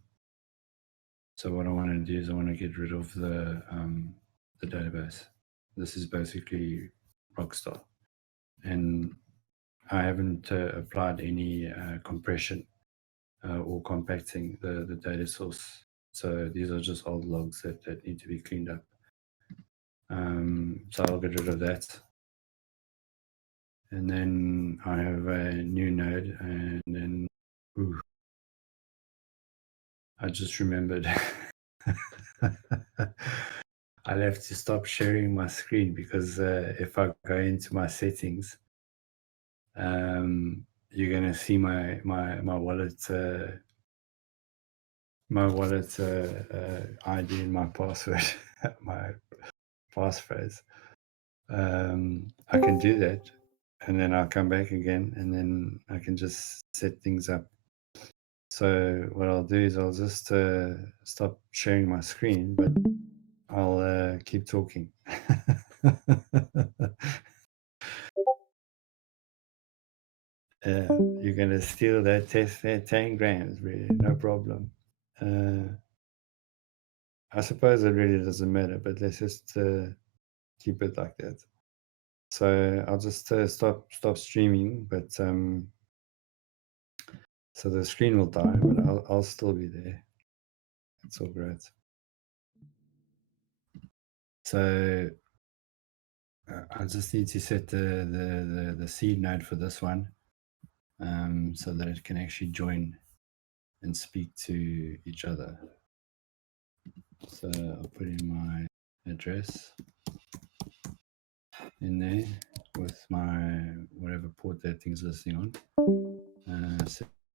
So what I want to do is I want to get rid of the database. This is basically Rockstar, and I haven't applied any compression or compacting the data source. So these are just old logs that need to be cleaned up. So I'll get rid of that. And then I have a new node, and then I just remembered I'll have to stop sharing my screen, because if I go into my settings, you're going to see my wallet ID and my password, my passphrase. I can do that, and then I'll come back again, and then I can just set things up. So what I'll do is I'll just stop sharing my screen, but I'll keep talking. You're going to steal that test, that 10 grams, really, no problem. I suppose it really doesn't matter, but let's just keep it like that. So I'll just stop streaming, but so the screen will die, but I'll still be there. It's all great. So I just need to set the seed node for this one, so that it can actually join and speak to each other. So I'll put in my address in there with my whatever port that thing's listening on.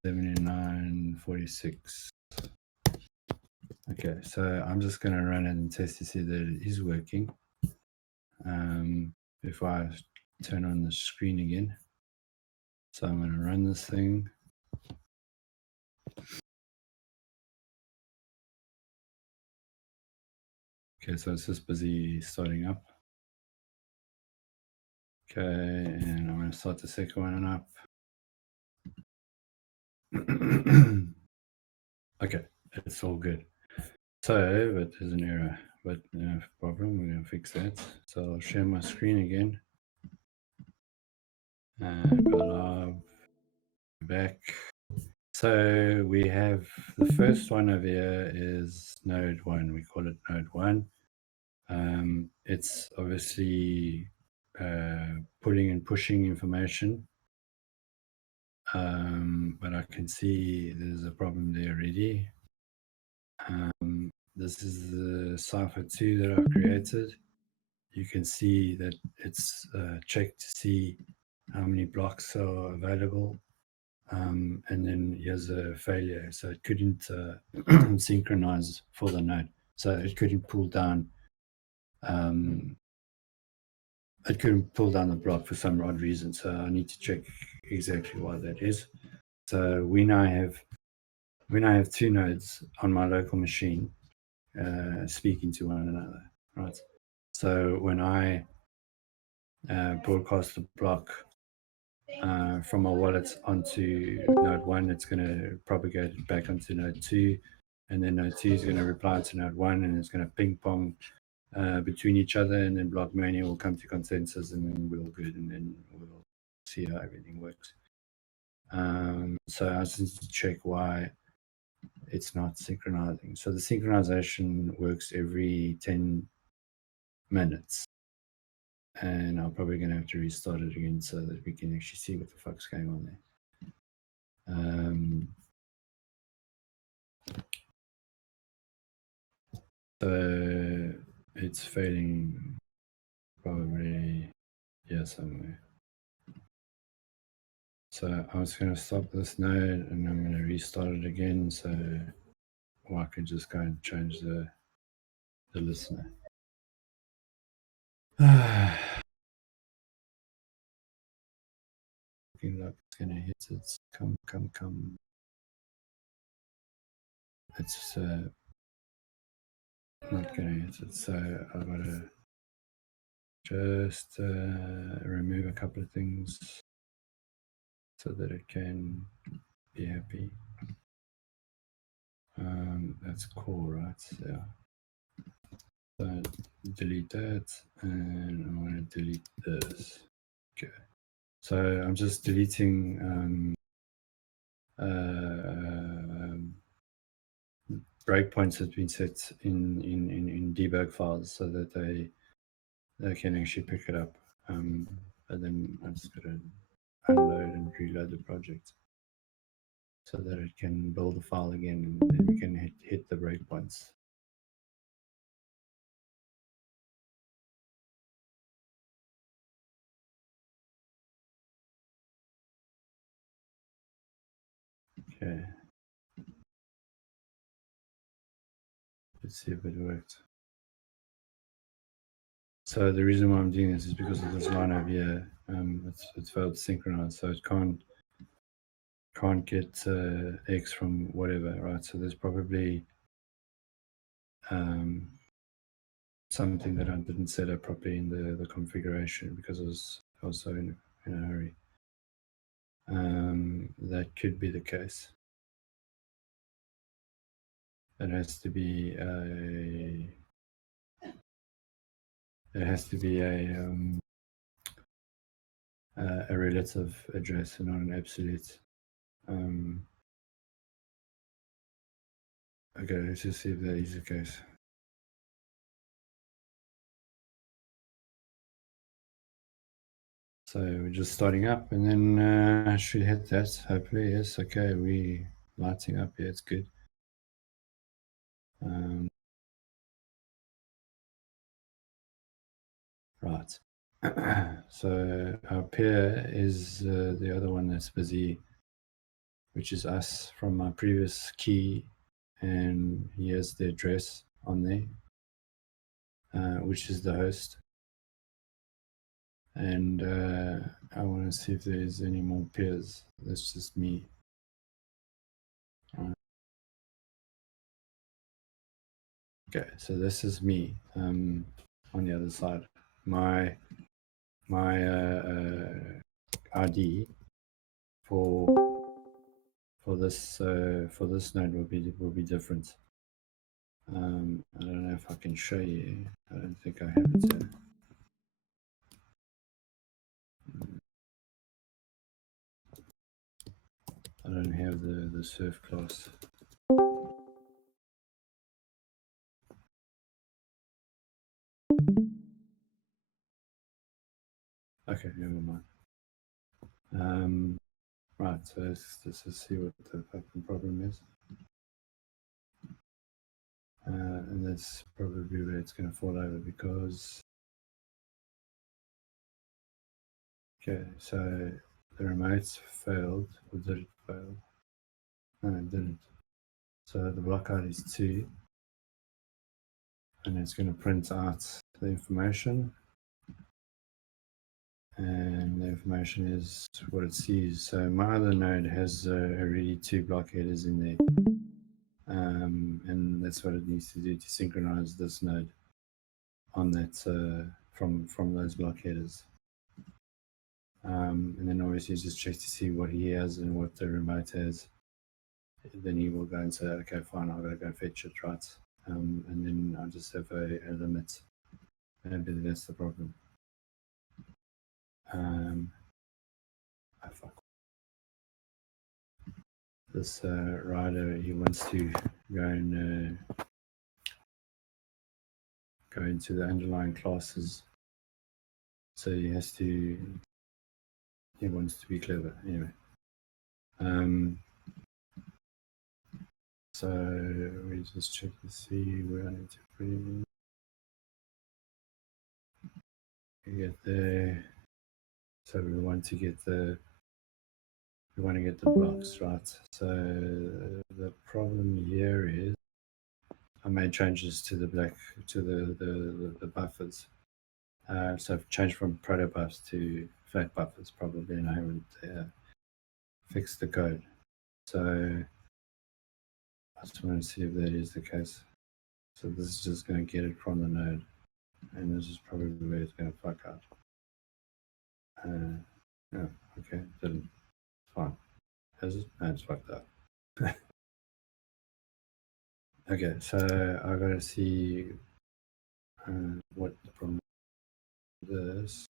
7946. Okay, so I'm just going to run it and test to see that it is working. If I turn on the screen again, so I'm going to run this thing. Okay, so it's just busy starting up. Okay, and I'm going to start the second one up. Okay, it's all good. So, but there's an error, but no problem. We're going to fix that. So I'll share my screen again. Go live, back. So we have the first one over here is node 1. We call it node 1. It's obviously pulling and pushing information. But I can see there's a problem there already. This is the cipher 2 that I've created. You can see that it's checked to see how many blocks are available. And then here's a failure. So it couldn't synchronize for the node. So it couldn't pull down. It couldn't pull down the block for some odd reason. So I need to check exactly why that is. So we now have two nodes on my local machine speaking to one another, right? So when I broadcast the block from my wallet onto node 1, it's going to propagate it back onto node 2, and then node 2 is going to reply to node 1, and it's going to ping pong between each other, and then block mania will come to consensus, and then we're all good, and then we'll see how everything works. So I just need to check why it's not synchronizing. So the synchronization works every 10 minutes. And I'm probably going to have to restart it again so that we can actually see what the fuck's going on there. So it's failing probably here somewhere. So I was going to stop this node and I'm going to restart it again, so or I could just go and change the listener. Looking like it's going to hit it. Come. It's not going to hit it, so I've got to just remove a couple of things so that it can be happy. That's cool, right? Yeah. So delete that, and I want to delete this. Okay. So I'm just deleting breakpoints that have been set in debug files so that they can actually pick it up. And then I'm just going to unload and reload the project so that it can build a file again, and then we can hit the breakpoints. Okay. Let's see if it worked. So the reason why I'm doing this is because of this line over here. It's failed to synchronize, so it can't get X from whatever, right? So there's probably something that I didn't set up properly in the configuration because I was so in a hurry. That could be the case. It has to be a relative address and not an absolute. Okay, let's just see if that is the case. So we're just starting up, and then I should hit that. Hopefully, yes. Okay, we lighting up. Yeah, it's good. Right. So our peer is the other one that's busy, which is us from my previous key, and he has the address on there, which is the host. And I want to see if there's any more peers. That's just me. Okay, so this is me on the other side. My ID for this node will be different. I don't know if I can show you. I don't think I have it here. I don't have the surf class. Okay, never mind. Right, so let's see what the fucking problem is. And that's probably where it's going to fall over because... Okay, so the remotes failed, or did it fail? No, it didn't. So the block ID is 2, and it's going to print out the information. And the information is what it sees. So my other node has already 2 block headers in there. And that's what it needs to do to synchronize this node on that from those block headers. And then obviously just check to see what he has and what the remote has. Then he will go and say, okay, fine, I've got to go fetch it, right? And then I'll just have a limit. Maybe that's the problem. Oh, fuck. This rider, he wants to go and go into the underlying classes. So he wants to be clever anyway. So we just check to see where I need to put in. Get there. So we want to get the blocks, right? So the problem here is I made changes to the the buffers. So I've changed from Proto buffs to FlatBuffers probably, and I haven't fixed the code. So I just want to see if that is the case. So this is just going to get it from the node, and this is probably where it's going to fuck out. No, okay, didn't. Fine. Has it? No, it's fucked up. Okay, so I gotta see what the problem this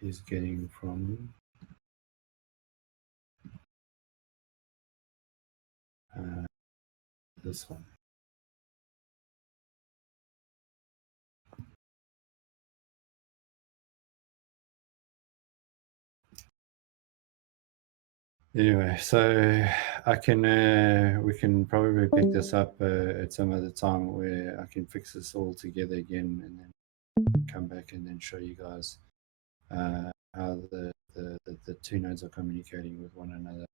is getting from this one. Anyway, so I can we can probably pick this up at some other time where I can fix this all together again and then come back and then show you guys how the two nodes are communicating with one another.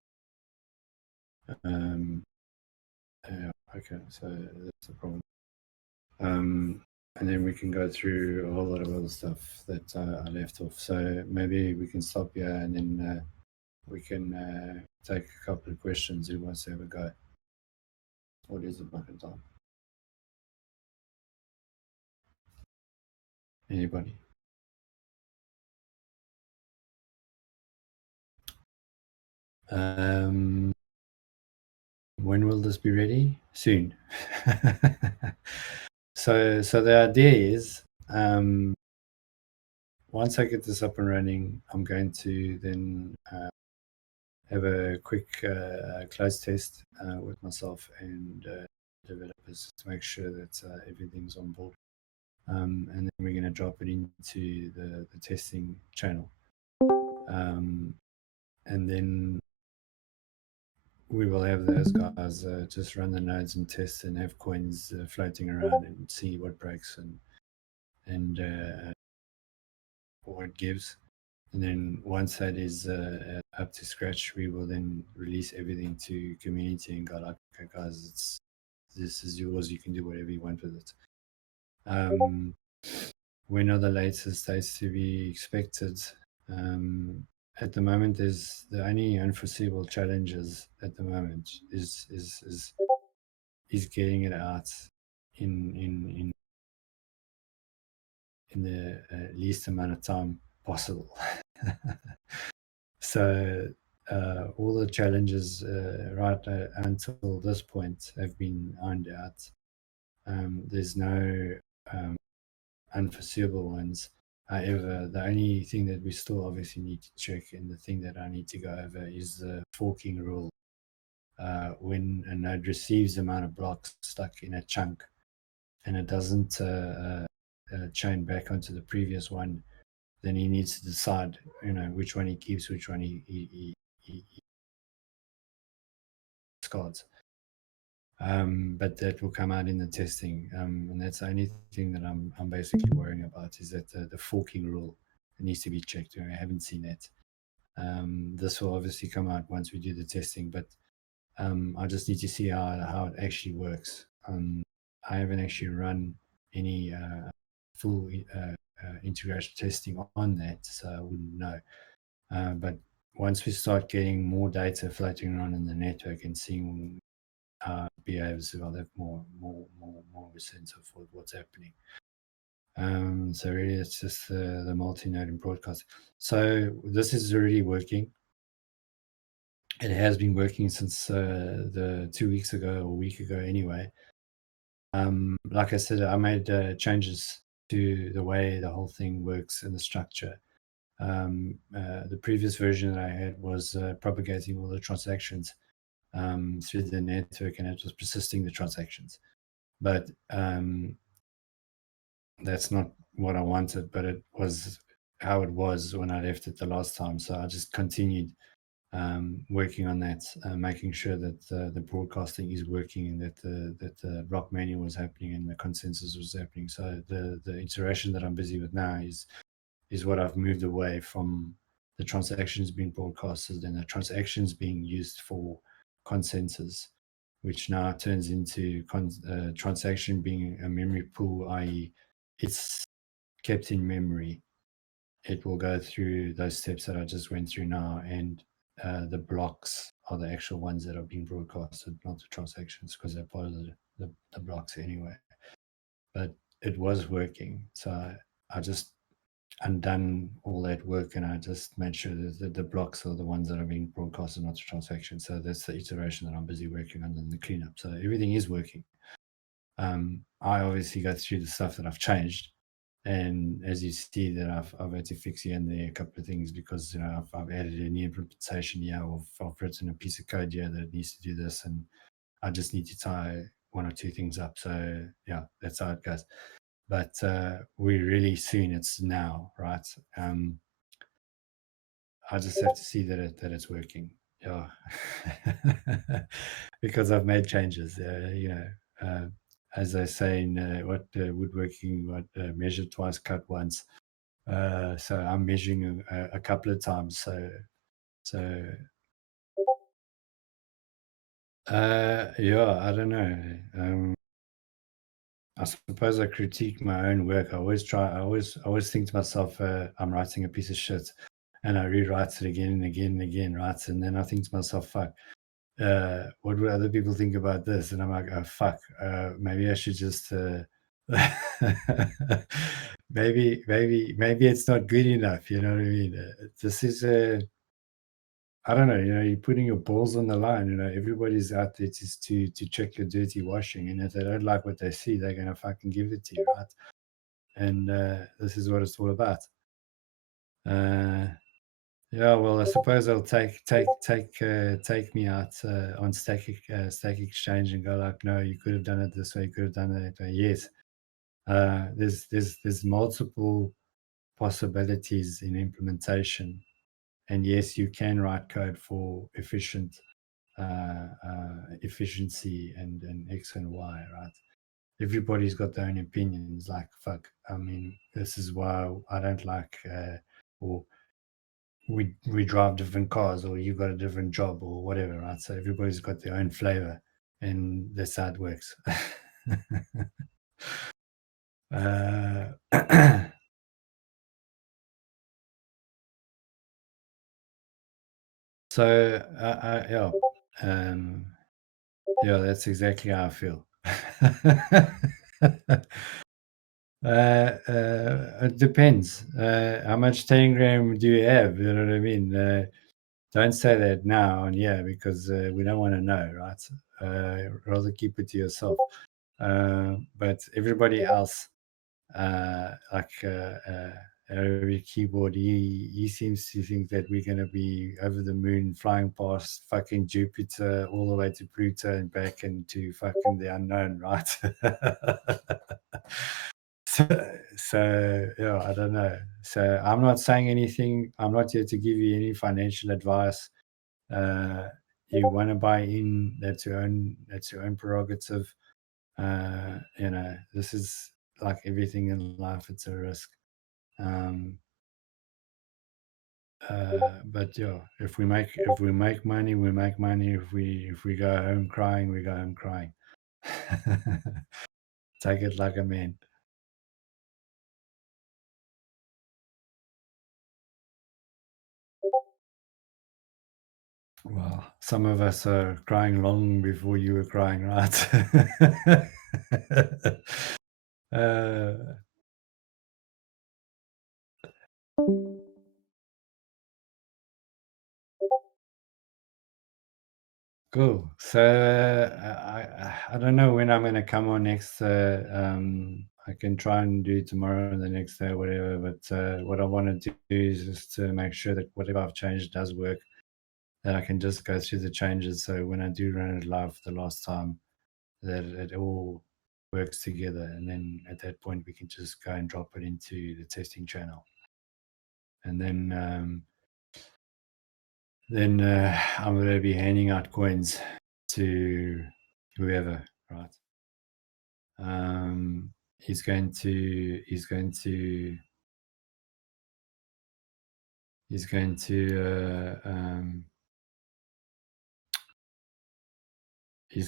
Okay, so that's the problem. And then we can go through a whole lot of other stuff that I left off. So maybe we can stop here and then we can take a couple of questions. Who wants to have a go? What is the fucking time? Anybody? When will this be ready? Soon. So the idea is, once I get this up and running, I'm going to then have a quick close test with myself and developers to make sure that everything's on board. And then we're going to drop it into the testing channel. And then we will have those guys just run the nodes and test and have coins floating around and see what breaks and what it gives. And then once that is up to scratch, we will then release everything to community and go like, okay, guys, this is yours. You can do whatever you want with it. When are the latest dates to be expected? At the moment, there's the only unforeseeable challenges at the moment is getting it out in the least amount of time possible. So all the challenges right until this point have been ironed out. There's no unforeseeable ones. However, the only thing that we still obviously need to check, and the thing that I need to go over, is the forking rule. When a node receives the amount of blocks stuck in a chunk and it doesn't chain back onto the previous one, then he needs to decide, which one he keeps, which one he discards. But that will come out in the testing, and that's the only thing that I'm basically worrying about, is that the forking rule needs to be checked. I haven't seen that. This will obviously come out once we do the testing, but I just need to see how it actually works. I haven't actually run any full integration testing on that, so I wouldn't know. But once we start getting more data floating around in the network and seeing how it behaves, I'll have more of a sense of what's happening. So really, it's just the multi-node and broadcast. So this is already working. It has been working since the 2 weeks ago or a week ago anyway. Like I said, I made changes to the way the whole thing works and the structure. The previous version that I had was propagating all the transactions through the network, and it was persisting the transactions. But that's not what I wanted, but it was how it was when I left it the last time. So I just continued working on that, making sure that the broadcasting is working and that the block mania was happening and the consensus was happening. So the iteration that I'm busy with now is what I've moved away from, the transactions being broadcasted and the transactions being used for consensus, which now turns into transaction being a memory pool, i.e. it's kept in memory. It will go through those steps that I just went through now, and the blocks are the actual ones that are being broadcasted, not the transactions, because they're part of the blocks anyway. But it was working, so I just undone all that work, and I just made sure that the blocks are the ones that are being broadcasted, not the transactions. So that's the iteration that I'm busy working on in the cleanup. So everything is working. I obviously go through the stuff that I've changed, and as you see that I've had to fix here and there a couple of things, because I've added a new implementation here, or I've written a piece of code here that needs to do this, and I just need to tie one or two things up. So yeah, that's how it goes. But we really soon, it's now, right? I just have to see that it's working. Yeah, because I've made changes. As I say in woodworking, what measure twice, cut once. So I'm measuring a couple of times. So yeah, I don't know. I suppose I critique my own work. I always think to myself, I'm writing a piece of shit, and I rewrite it again and again and again, right? And then I think to myself, fuck, what would other people think about this? And I'm like, oh fuck, maybe I should just maybe it's not good enough. You know what I mean? This is a, I don't know. You know, you're putting your balls on the line. You know, everybody's out there just to check your dirty washing, and if they don't like what they see, they're gonna fucking give it to you, right? And this is what it's all about. Yeah, well, I suppose I'll take me out on Stack Exchange and go like, no, you could have done it this way, you could have done it that way. Yes, there's multiple possibilities in implementation, and yes, you can write code for efficiency and X and Y, right? Everybody's got their own opinions. Like, fuck, I mean, this is why I don't like, or we drive different cars, or you got a different job, or whatever, right? So everybody's got their own flavor, and that's how it works. So yeah, that's exactly how I feel. It depends. How much Tangram do you have? You know what I mean? Don't say that now and yeah, because we don't want to know, right? Rather keep it to yourself. But everybody else, like every keyboard, he seems to think that we're going to be over the moon, flying past fucking Jupiter, all the way to Pluto and back into fucking the unknown, right? So yeah, I don't know. So I'm not saying anything. I'm not here to give you any financial advice. You want to buy in, that's your own prerogative. You know, this is like everything in life, it's a risk. But yeah, if we make money, we make money. If we go home crying, we go home crying. Take it like a man. Well, some of us are crying long before you were crying, right? uh, cool. So I don't know when I'm going to come on next. I can try and do it tomorrow or the next day or whatever. But what I want to do is just to make sure that whatever I've changed does work. That I can just go through the changes. So when I do run it live the last time, that it all works together, and then at that point we can just go and drop it into the testing channel, and then I'm going to be handing out coins to whoever, right? He's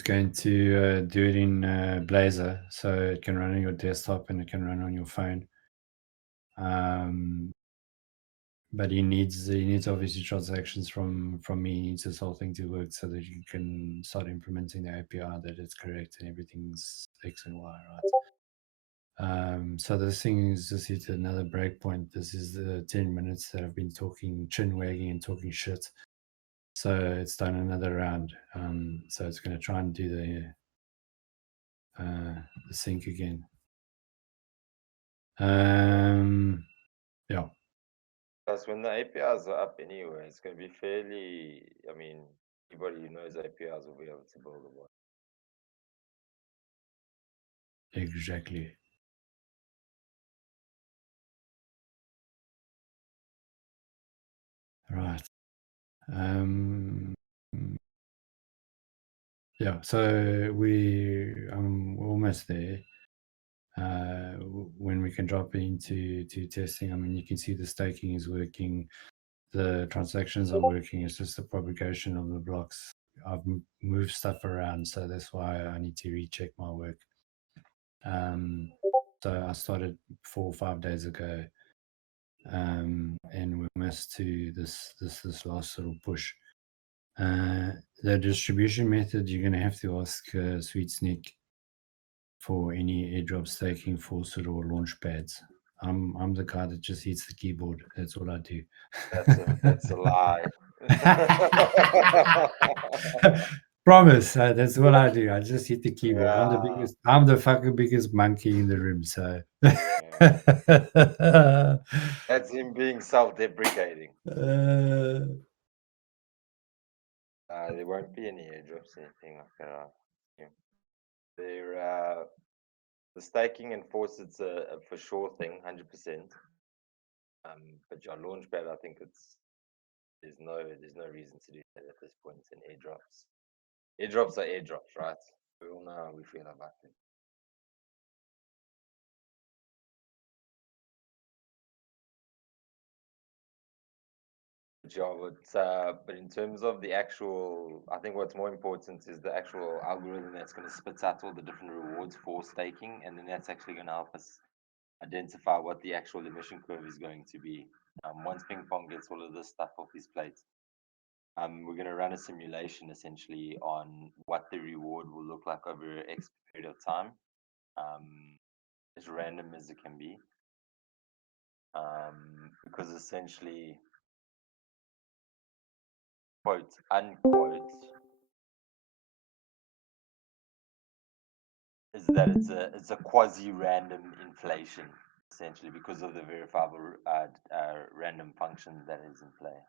going to do it in Blazor, so it can run on your desktop and it can run on your phone. But he needs obviously transactions from me. He needs this whole thing to work so that you can start implementing the API, that it's correct and everything's X and Y, right? So this thing is just hit another breakpoint. This is the 10 minutes that I've been talking, chin wagging and talking shit. So it's done another round. So it's going to try and do the sync again. Yeah. Plus, when the APIs are up anyway, it's going to be fairly. I mean, anybody who knows APIs will be able to build a one. Exactly. Right. Yeah, so we're almost there. When we can drop into testing, I mean, you can see the staking is working, the transactions are working. It's just the propagation of the blocks. I've moved stuff around, so that's why I need to recheck my work. So I started 4 or 5 days ago, and we're almost to this last little push. The distribution method, you're going to have to ask Sweet Sneak for any airdrop staking, faucet, or launch pads. I'm the guy that just hits the keyboard. That's what I do. That's a lie. Promise. That's what I do. I just hit the keyboard. I'm the Yeah, biggest. I'm the fucking biggest monkey in the room. So. yeah. That's him being self-deprecating. There won't be any airdrops, anything like that. Yeah. They're the staking and force. It's a for sure thing, 100%. But your launchpad, I think there's no reason to do that at this point in airdrops. Airdrops are airdrops, right? We all know how we feel about them. But in terms of the actual, I think what's more important is the actual algorithm that's going to spit out all the different rewards for staking, and then that's actually going to help us identify what the actual emission curve is going to be. Once Pingpong gets all of this stuff off his plate, we're going to run a simulation essentially on what the reward will look like over X period of time, as random as it can be, because essentially, quote unquote, is that it's a quasi-random inflation essentially because of the verifiable random function that is in play.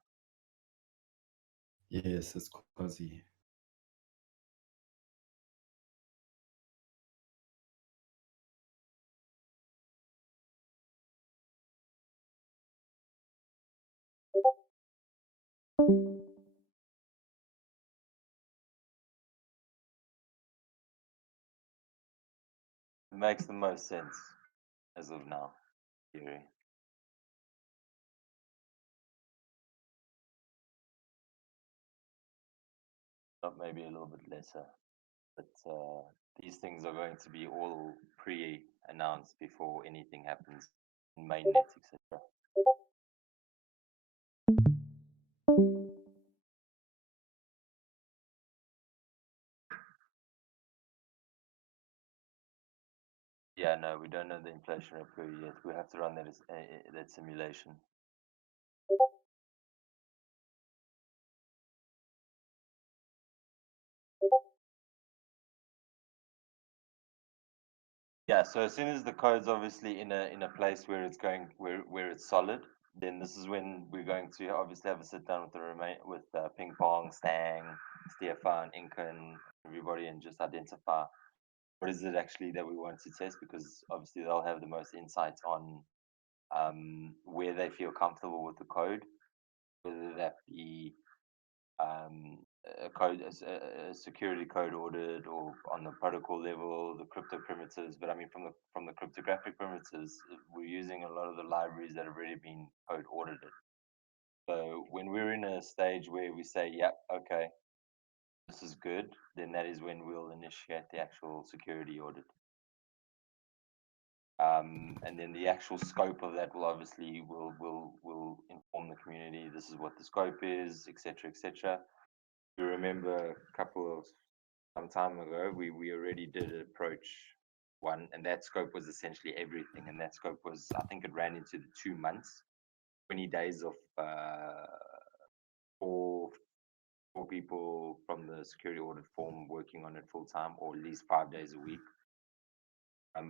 Yes, it's quasi. It makes the most sense as of now, theory. Not maybe a little bit lesser, but these things are going to be all pre-announced before anything happens in mainnet, etc. Yeah, no, we don't know the inflation rate per yet. We have to run that simulation. Yeah, so as soon as the code's obviously in a place where it's going where it's solid, then this is when we're going to obviously have a sit down with Pingpong, Stang, Stefan, Incan, everybody, and just identify what is it actually that we want to test, because obviously they'll have the most insight on where they feel comfortable with the code, whether that be a security code audit, or on the protocol level, the crypto primitives. But I mean, from the cryptographic primitives, we're using a lot of the libraries that have already been code audited. So when we're in a stage where we say, yeah, okay, this is good, then that is when we'll initiate the actual security audit. And then the actual scope of that will obviously will inform the community. This is what the scope is, etc., etc. You remember some time ago, we already did approach one, and that scope was essentially everything. And that scope was, I think, it ran into the 2 months, 20 days of four people from the security audit form working on it full time, or at least 5 days a week.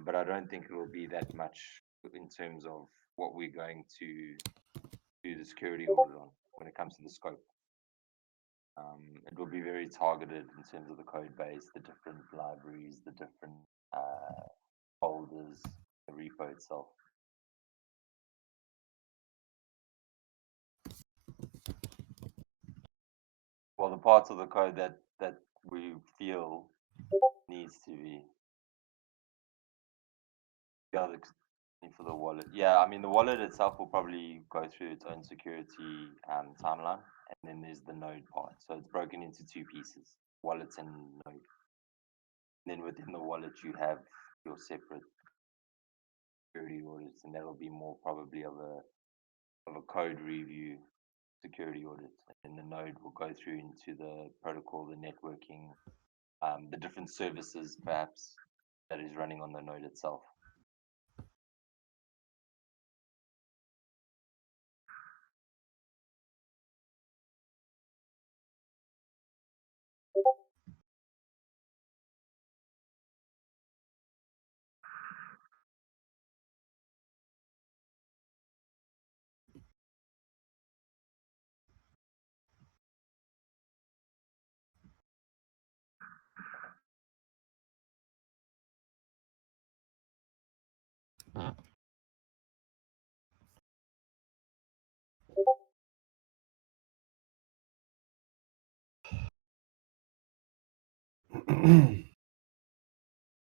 But I don't think it will be that much in terms of what we're going to do the security audit on when it comes to the scope. It will be very targeted in terms of the code base, the different libraries, the different folders, the repo itself. Well, the parts of the code that we feel needs to be for the wallet. Yeah, I mean, the wallet itself will probably go through its own security timeline, and then there's the node part. So it's broken into two pieces: wallets and node. And then within the wallet, you have your separate security audits, and that'll be more probably of a code review security audit. And the node will go through into the protocol, the networking, the different services perhaps that is running on the node itself.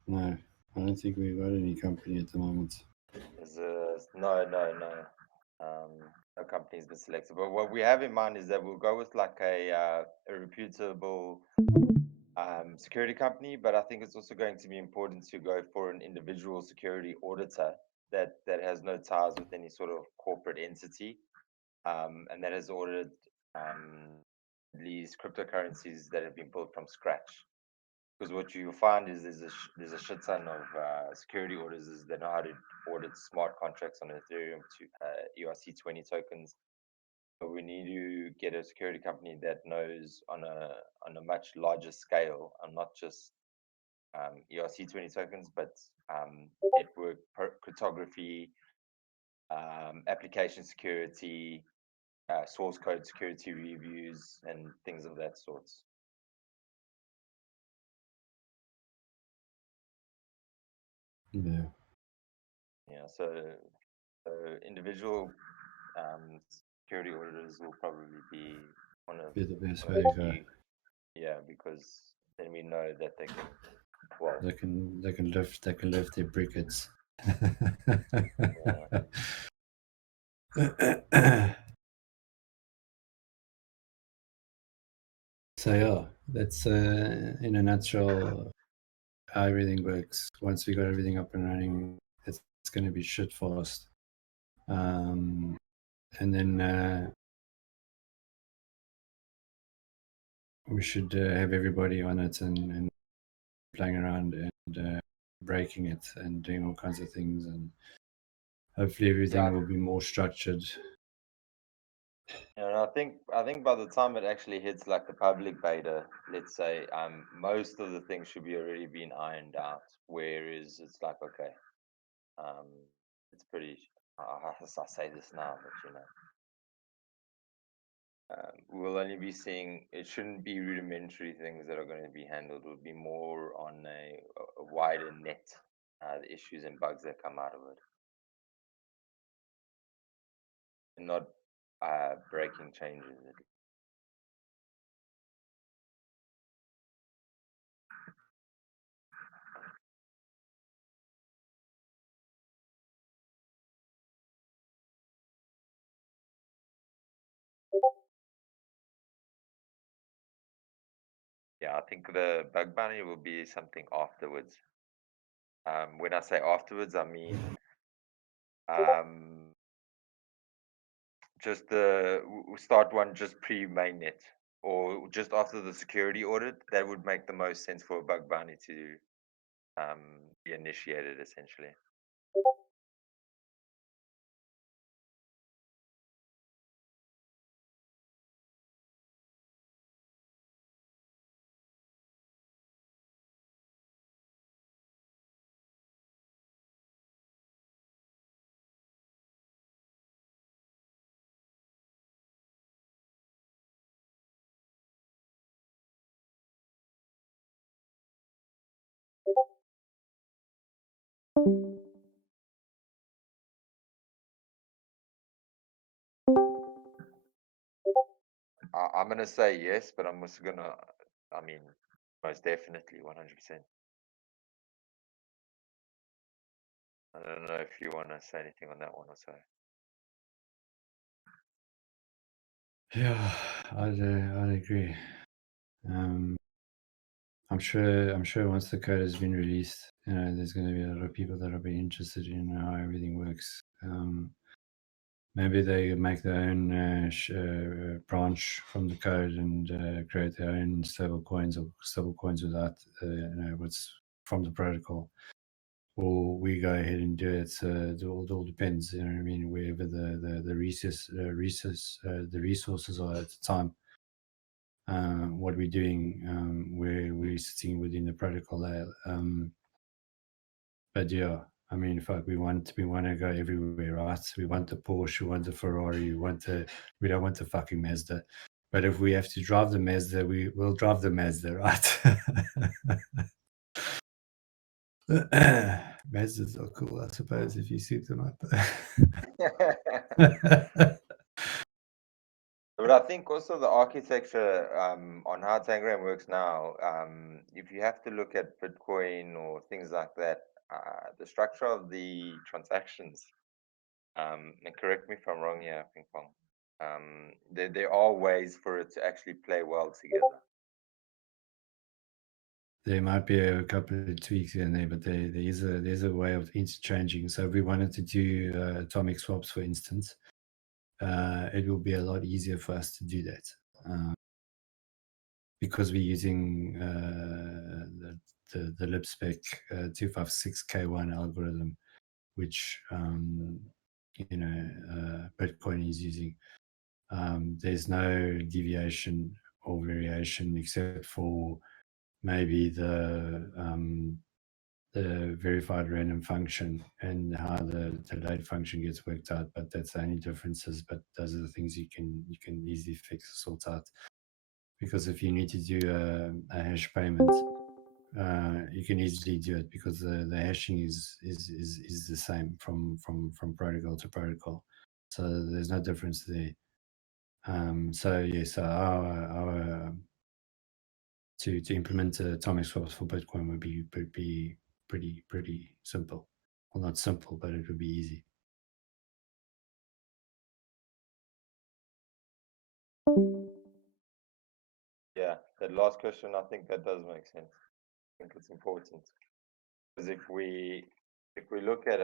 No, I don't think we've got any company at the moment. No company's been selected. But what we have in mind is that we'll go with like a reputable security company. But I think it's also going to be important to go for an individual security auditor that has no ties with any sort of corporate entity, and that has audited these cryptocurrencies that have been built from scratch. Because what you find is there's a shit ton of security auditors that know how to audit smart contracts on Ethereum to ERC20 tokens. But we need to get a security company that knows on a much larger scale, and not just ERC20 tokens, but network cryptography, application security, source code security reviews, and things of that sort. Yeah. Yeah, so individual security auditors will probably be one of Be the best one way of to the go. few. Yeah, because then we know that they can. Well, They can lift their briquettes. So yeah, that's in a nutshell how everything works. Once we got everything up and running, it's going to be shit fast. And then we should have everybody on it and playing around and breaking it and doing all kinds of things, and hopefully everything will be more structured. and I think by the time it actually hits like the public beta, let's say, most of the things should be already been ironed out. Whereas it's like, okay, it's pretty. I say this now, but you know. We'll only be seeing, it shouldn't be rudimentary things that are going to be handled. It will be more on a wider net, the issues and bugs that come out of it, and not breaking changes. Yeah, I think the bug bounty will be something afterwards. When I say afterwards, I mean just we start one just pre-mainnet, or just after the security audit. That would make the most sense for a bug bounty to be initiated, essentially. I'm gonna say yes, but I'm also gonna, I mean, most definitely, 100%. I don't know if you want to say anything on that one or so. Yeah, I'd agree. I'm sure once the code has been released, there's going to be a lot of people that will be interested in how everything works. Maybe they make their own branch from the code and create their own stable coins or stable coins without what's from the protocol. Or we go ahead and do it. It all depends. You know what I mean? Wherever the resources are at the time. What we're doing, where we're sitting within the protocol layer. But yeah, I mean, fuck, we want to go everywhere, right? We want the Porsche, we want the Ferrari, we don't want the fucking Mazda. But if we have to drive the Mazda, we will drive the Mazda, right? Mazdas are cool, I suppose, if you suit them up. But I think also the architecture on how Tangram works now, if you have to look at Bitcoin or things like that, the structure of the transactions, and correct me if I'm wrong here, Pingpong, there are ways for it to actually play well together. There might be a couple of tweaks here and there, but there's a way of interchanging. So if we wanted to do atomic swaps, for instance, it will be a lot easier for us to do that because we're using the libspec 256K1 algorithm, which Bitcoin is using. There's no deviation or variation except for maybe the verified random function and how the load function gets worked out, but that's the only differences. But those are the things you can easily fix, sort out. Because if you need to do a hash payment, you can easily do it because the hashing is the same from protocol to protocol. So there's no difference there. So yes, our to implement atomic swaps for Bitcoin would be pretty simple. Well, not simple, but it would be easy. Yeah, that last question, I think that does make sense. I think it's important because if we look at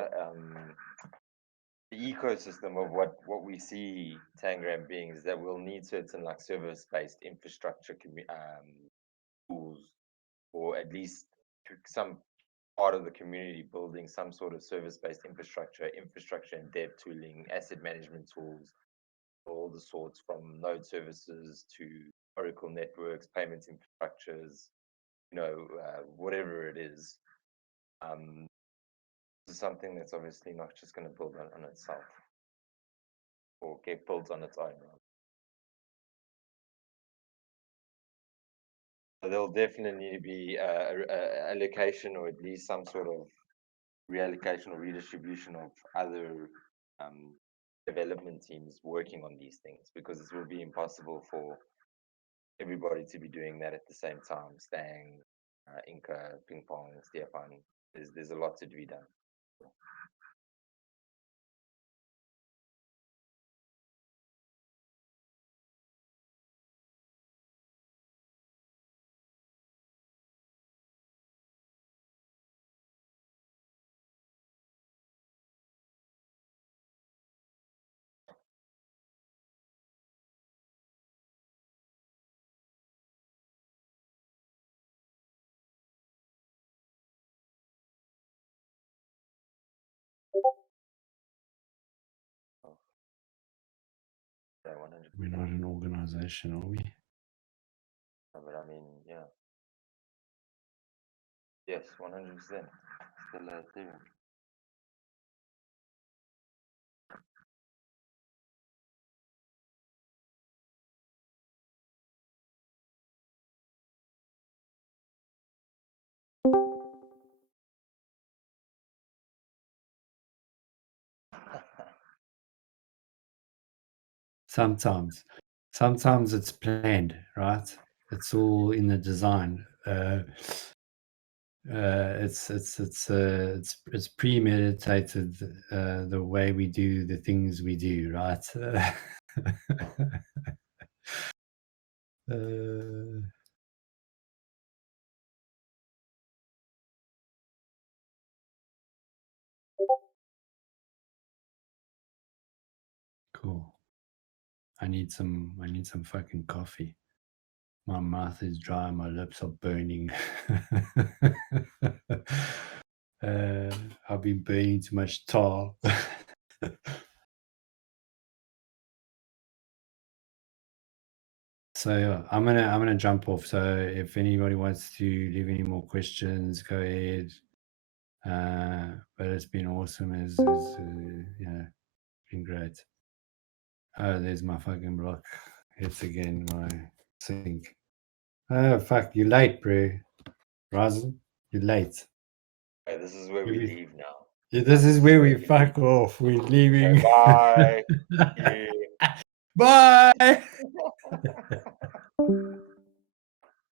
the ecosystem of what we see Tangram being, is that we'll need certain like service-based infrastructure tools, or at least some part of the community building some sort of service-based infrastructure and dev tooling, asset management tools, all the sorts, from node services to Oracle networks, payments infrastructures, whatever it is. This is something that's obviously not just going to build on itself or get built on its own. Right? So there'll definitely need to be a allocation, or at least some sort of reallocation or redistribution of other development teams working on these things, because it will be impossible for everybody to be doing that at the same time. Stang, Inca, Pingpong, Stefan, there's a lot to be done. Oh, yeah, 100%. We're not an organization, are we? No, but I mean, yeah. Yes, 100%. Still there. Sometimes it's planned, right? It's all in the design. It's premeditated, the way we do the things we do, right? Cool. I need some fucking coffee. My mouth is dry, my lips are burning. I've been burning too much tar. So yeah, I'm gonna jump off. So if anybody wants to leave any more questions, go ahead. But it's been awesome. Been great. Oh, there's my fucking block. It's again my sync. Oh fuck, you're late, bro. Raizen, you're late. Okay, this is where we leave now. Yeah, this is where we fuck off. We're leaving. Bye. Bye.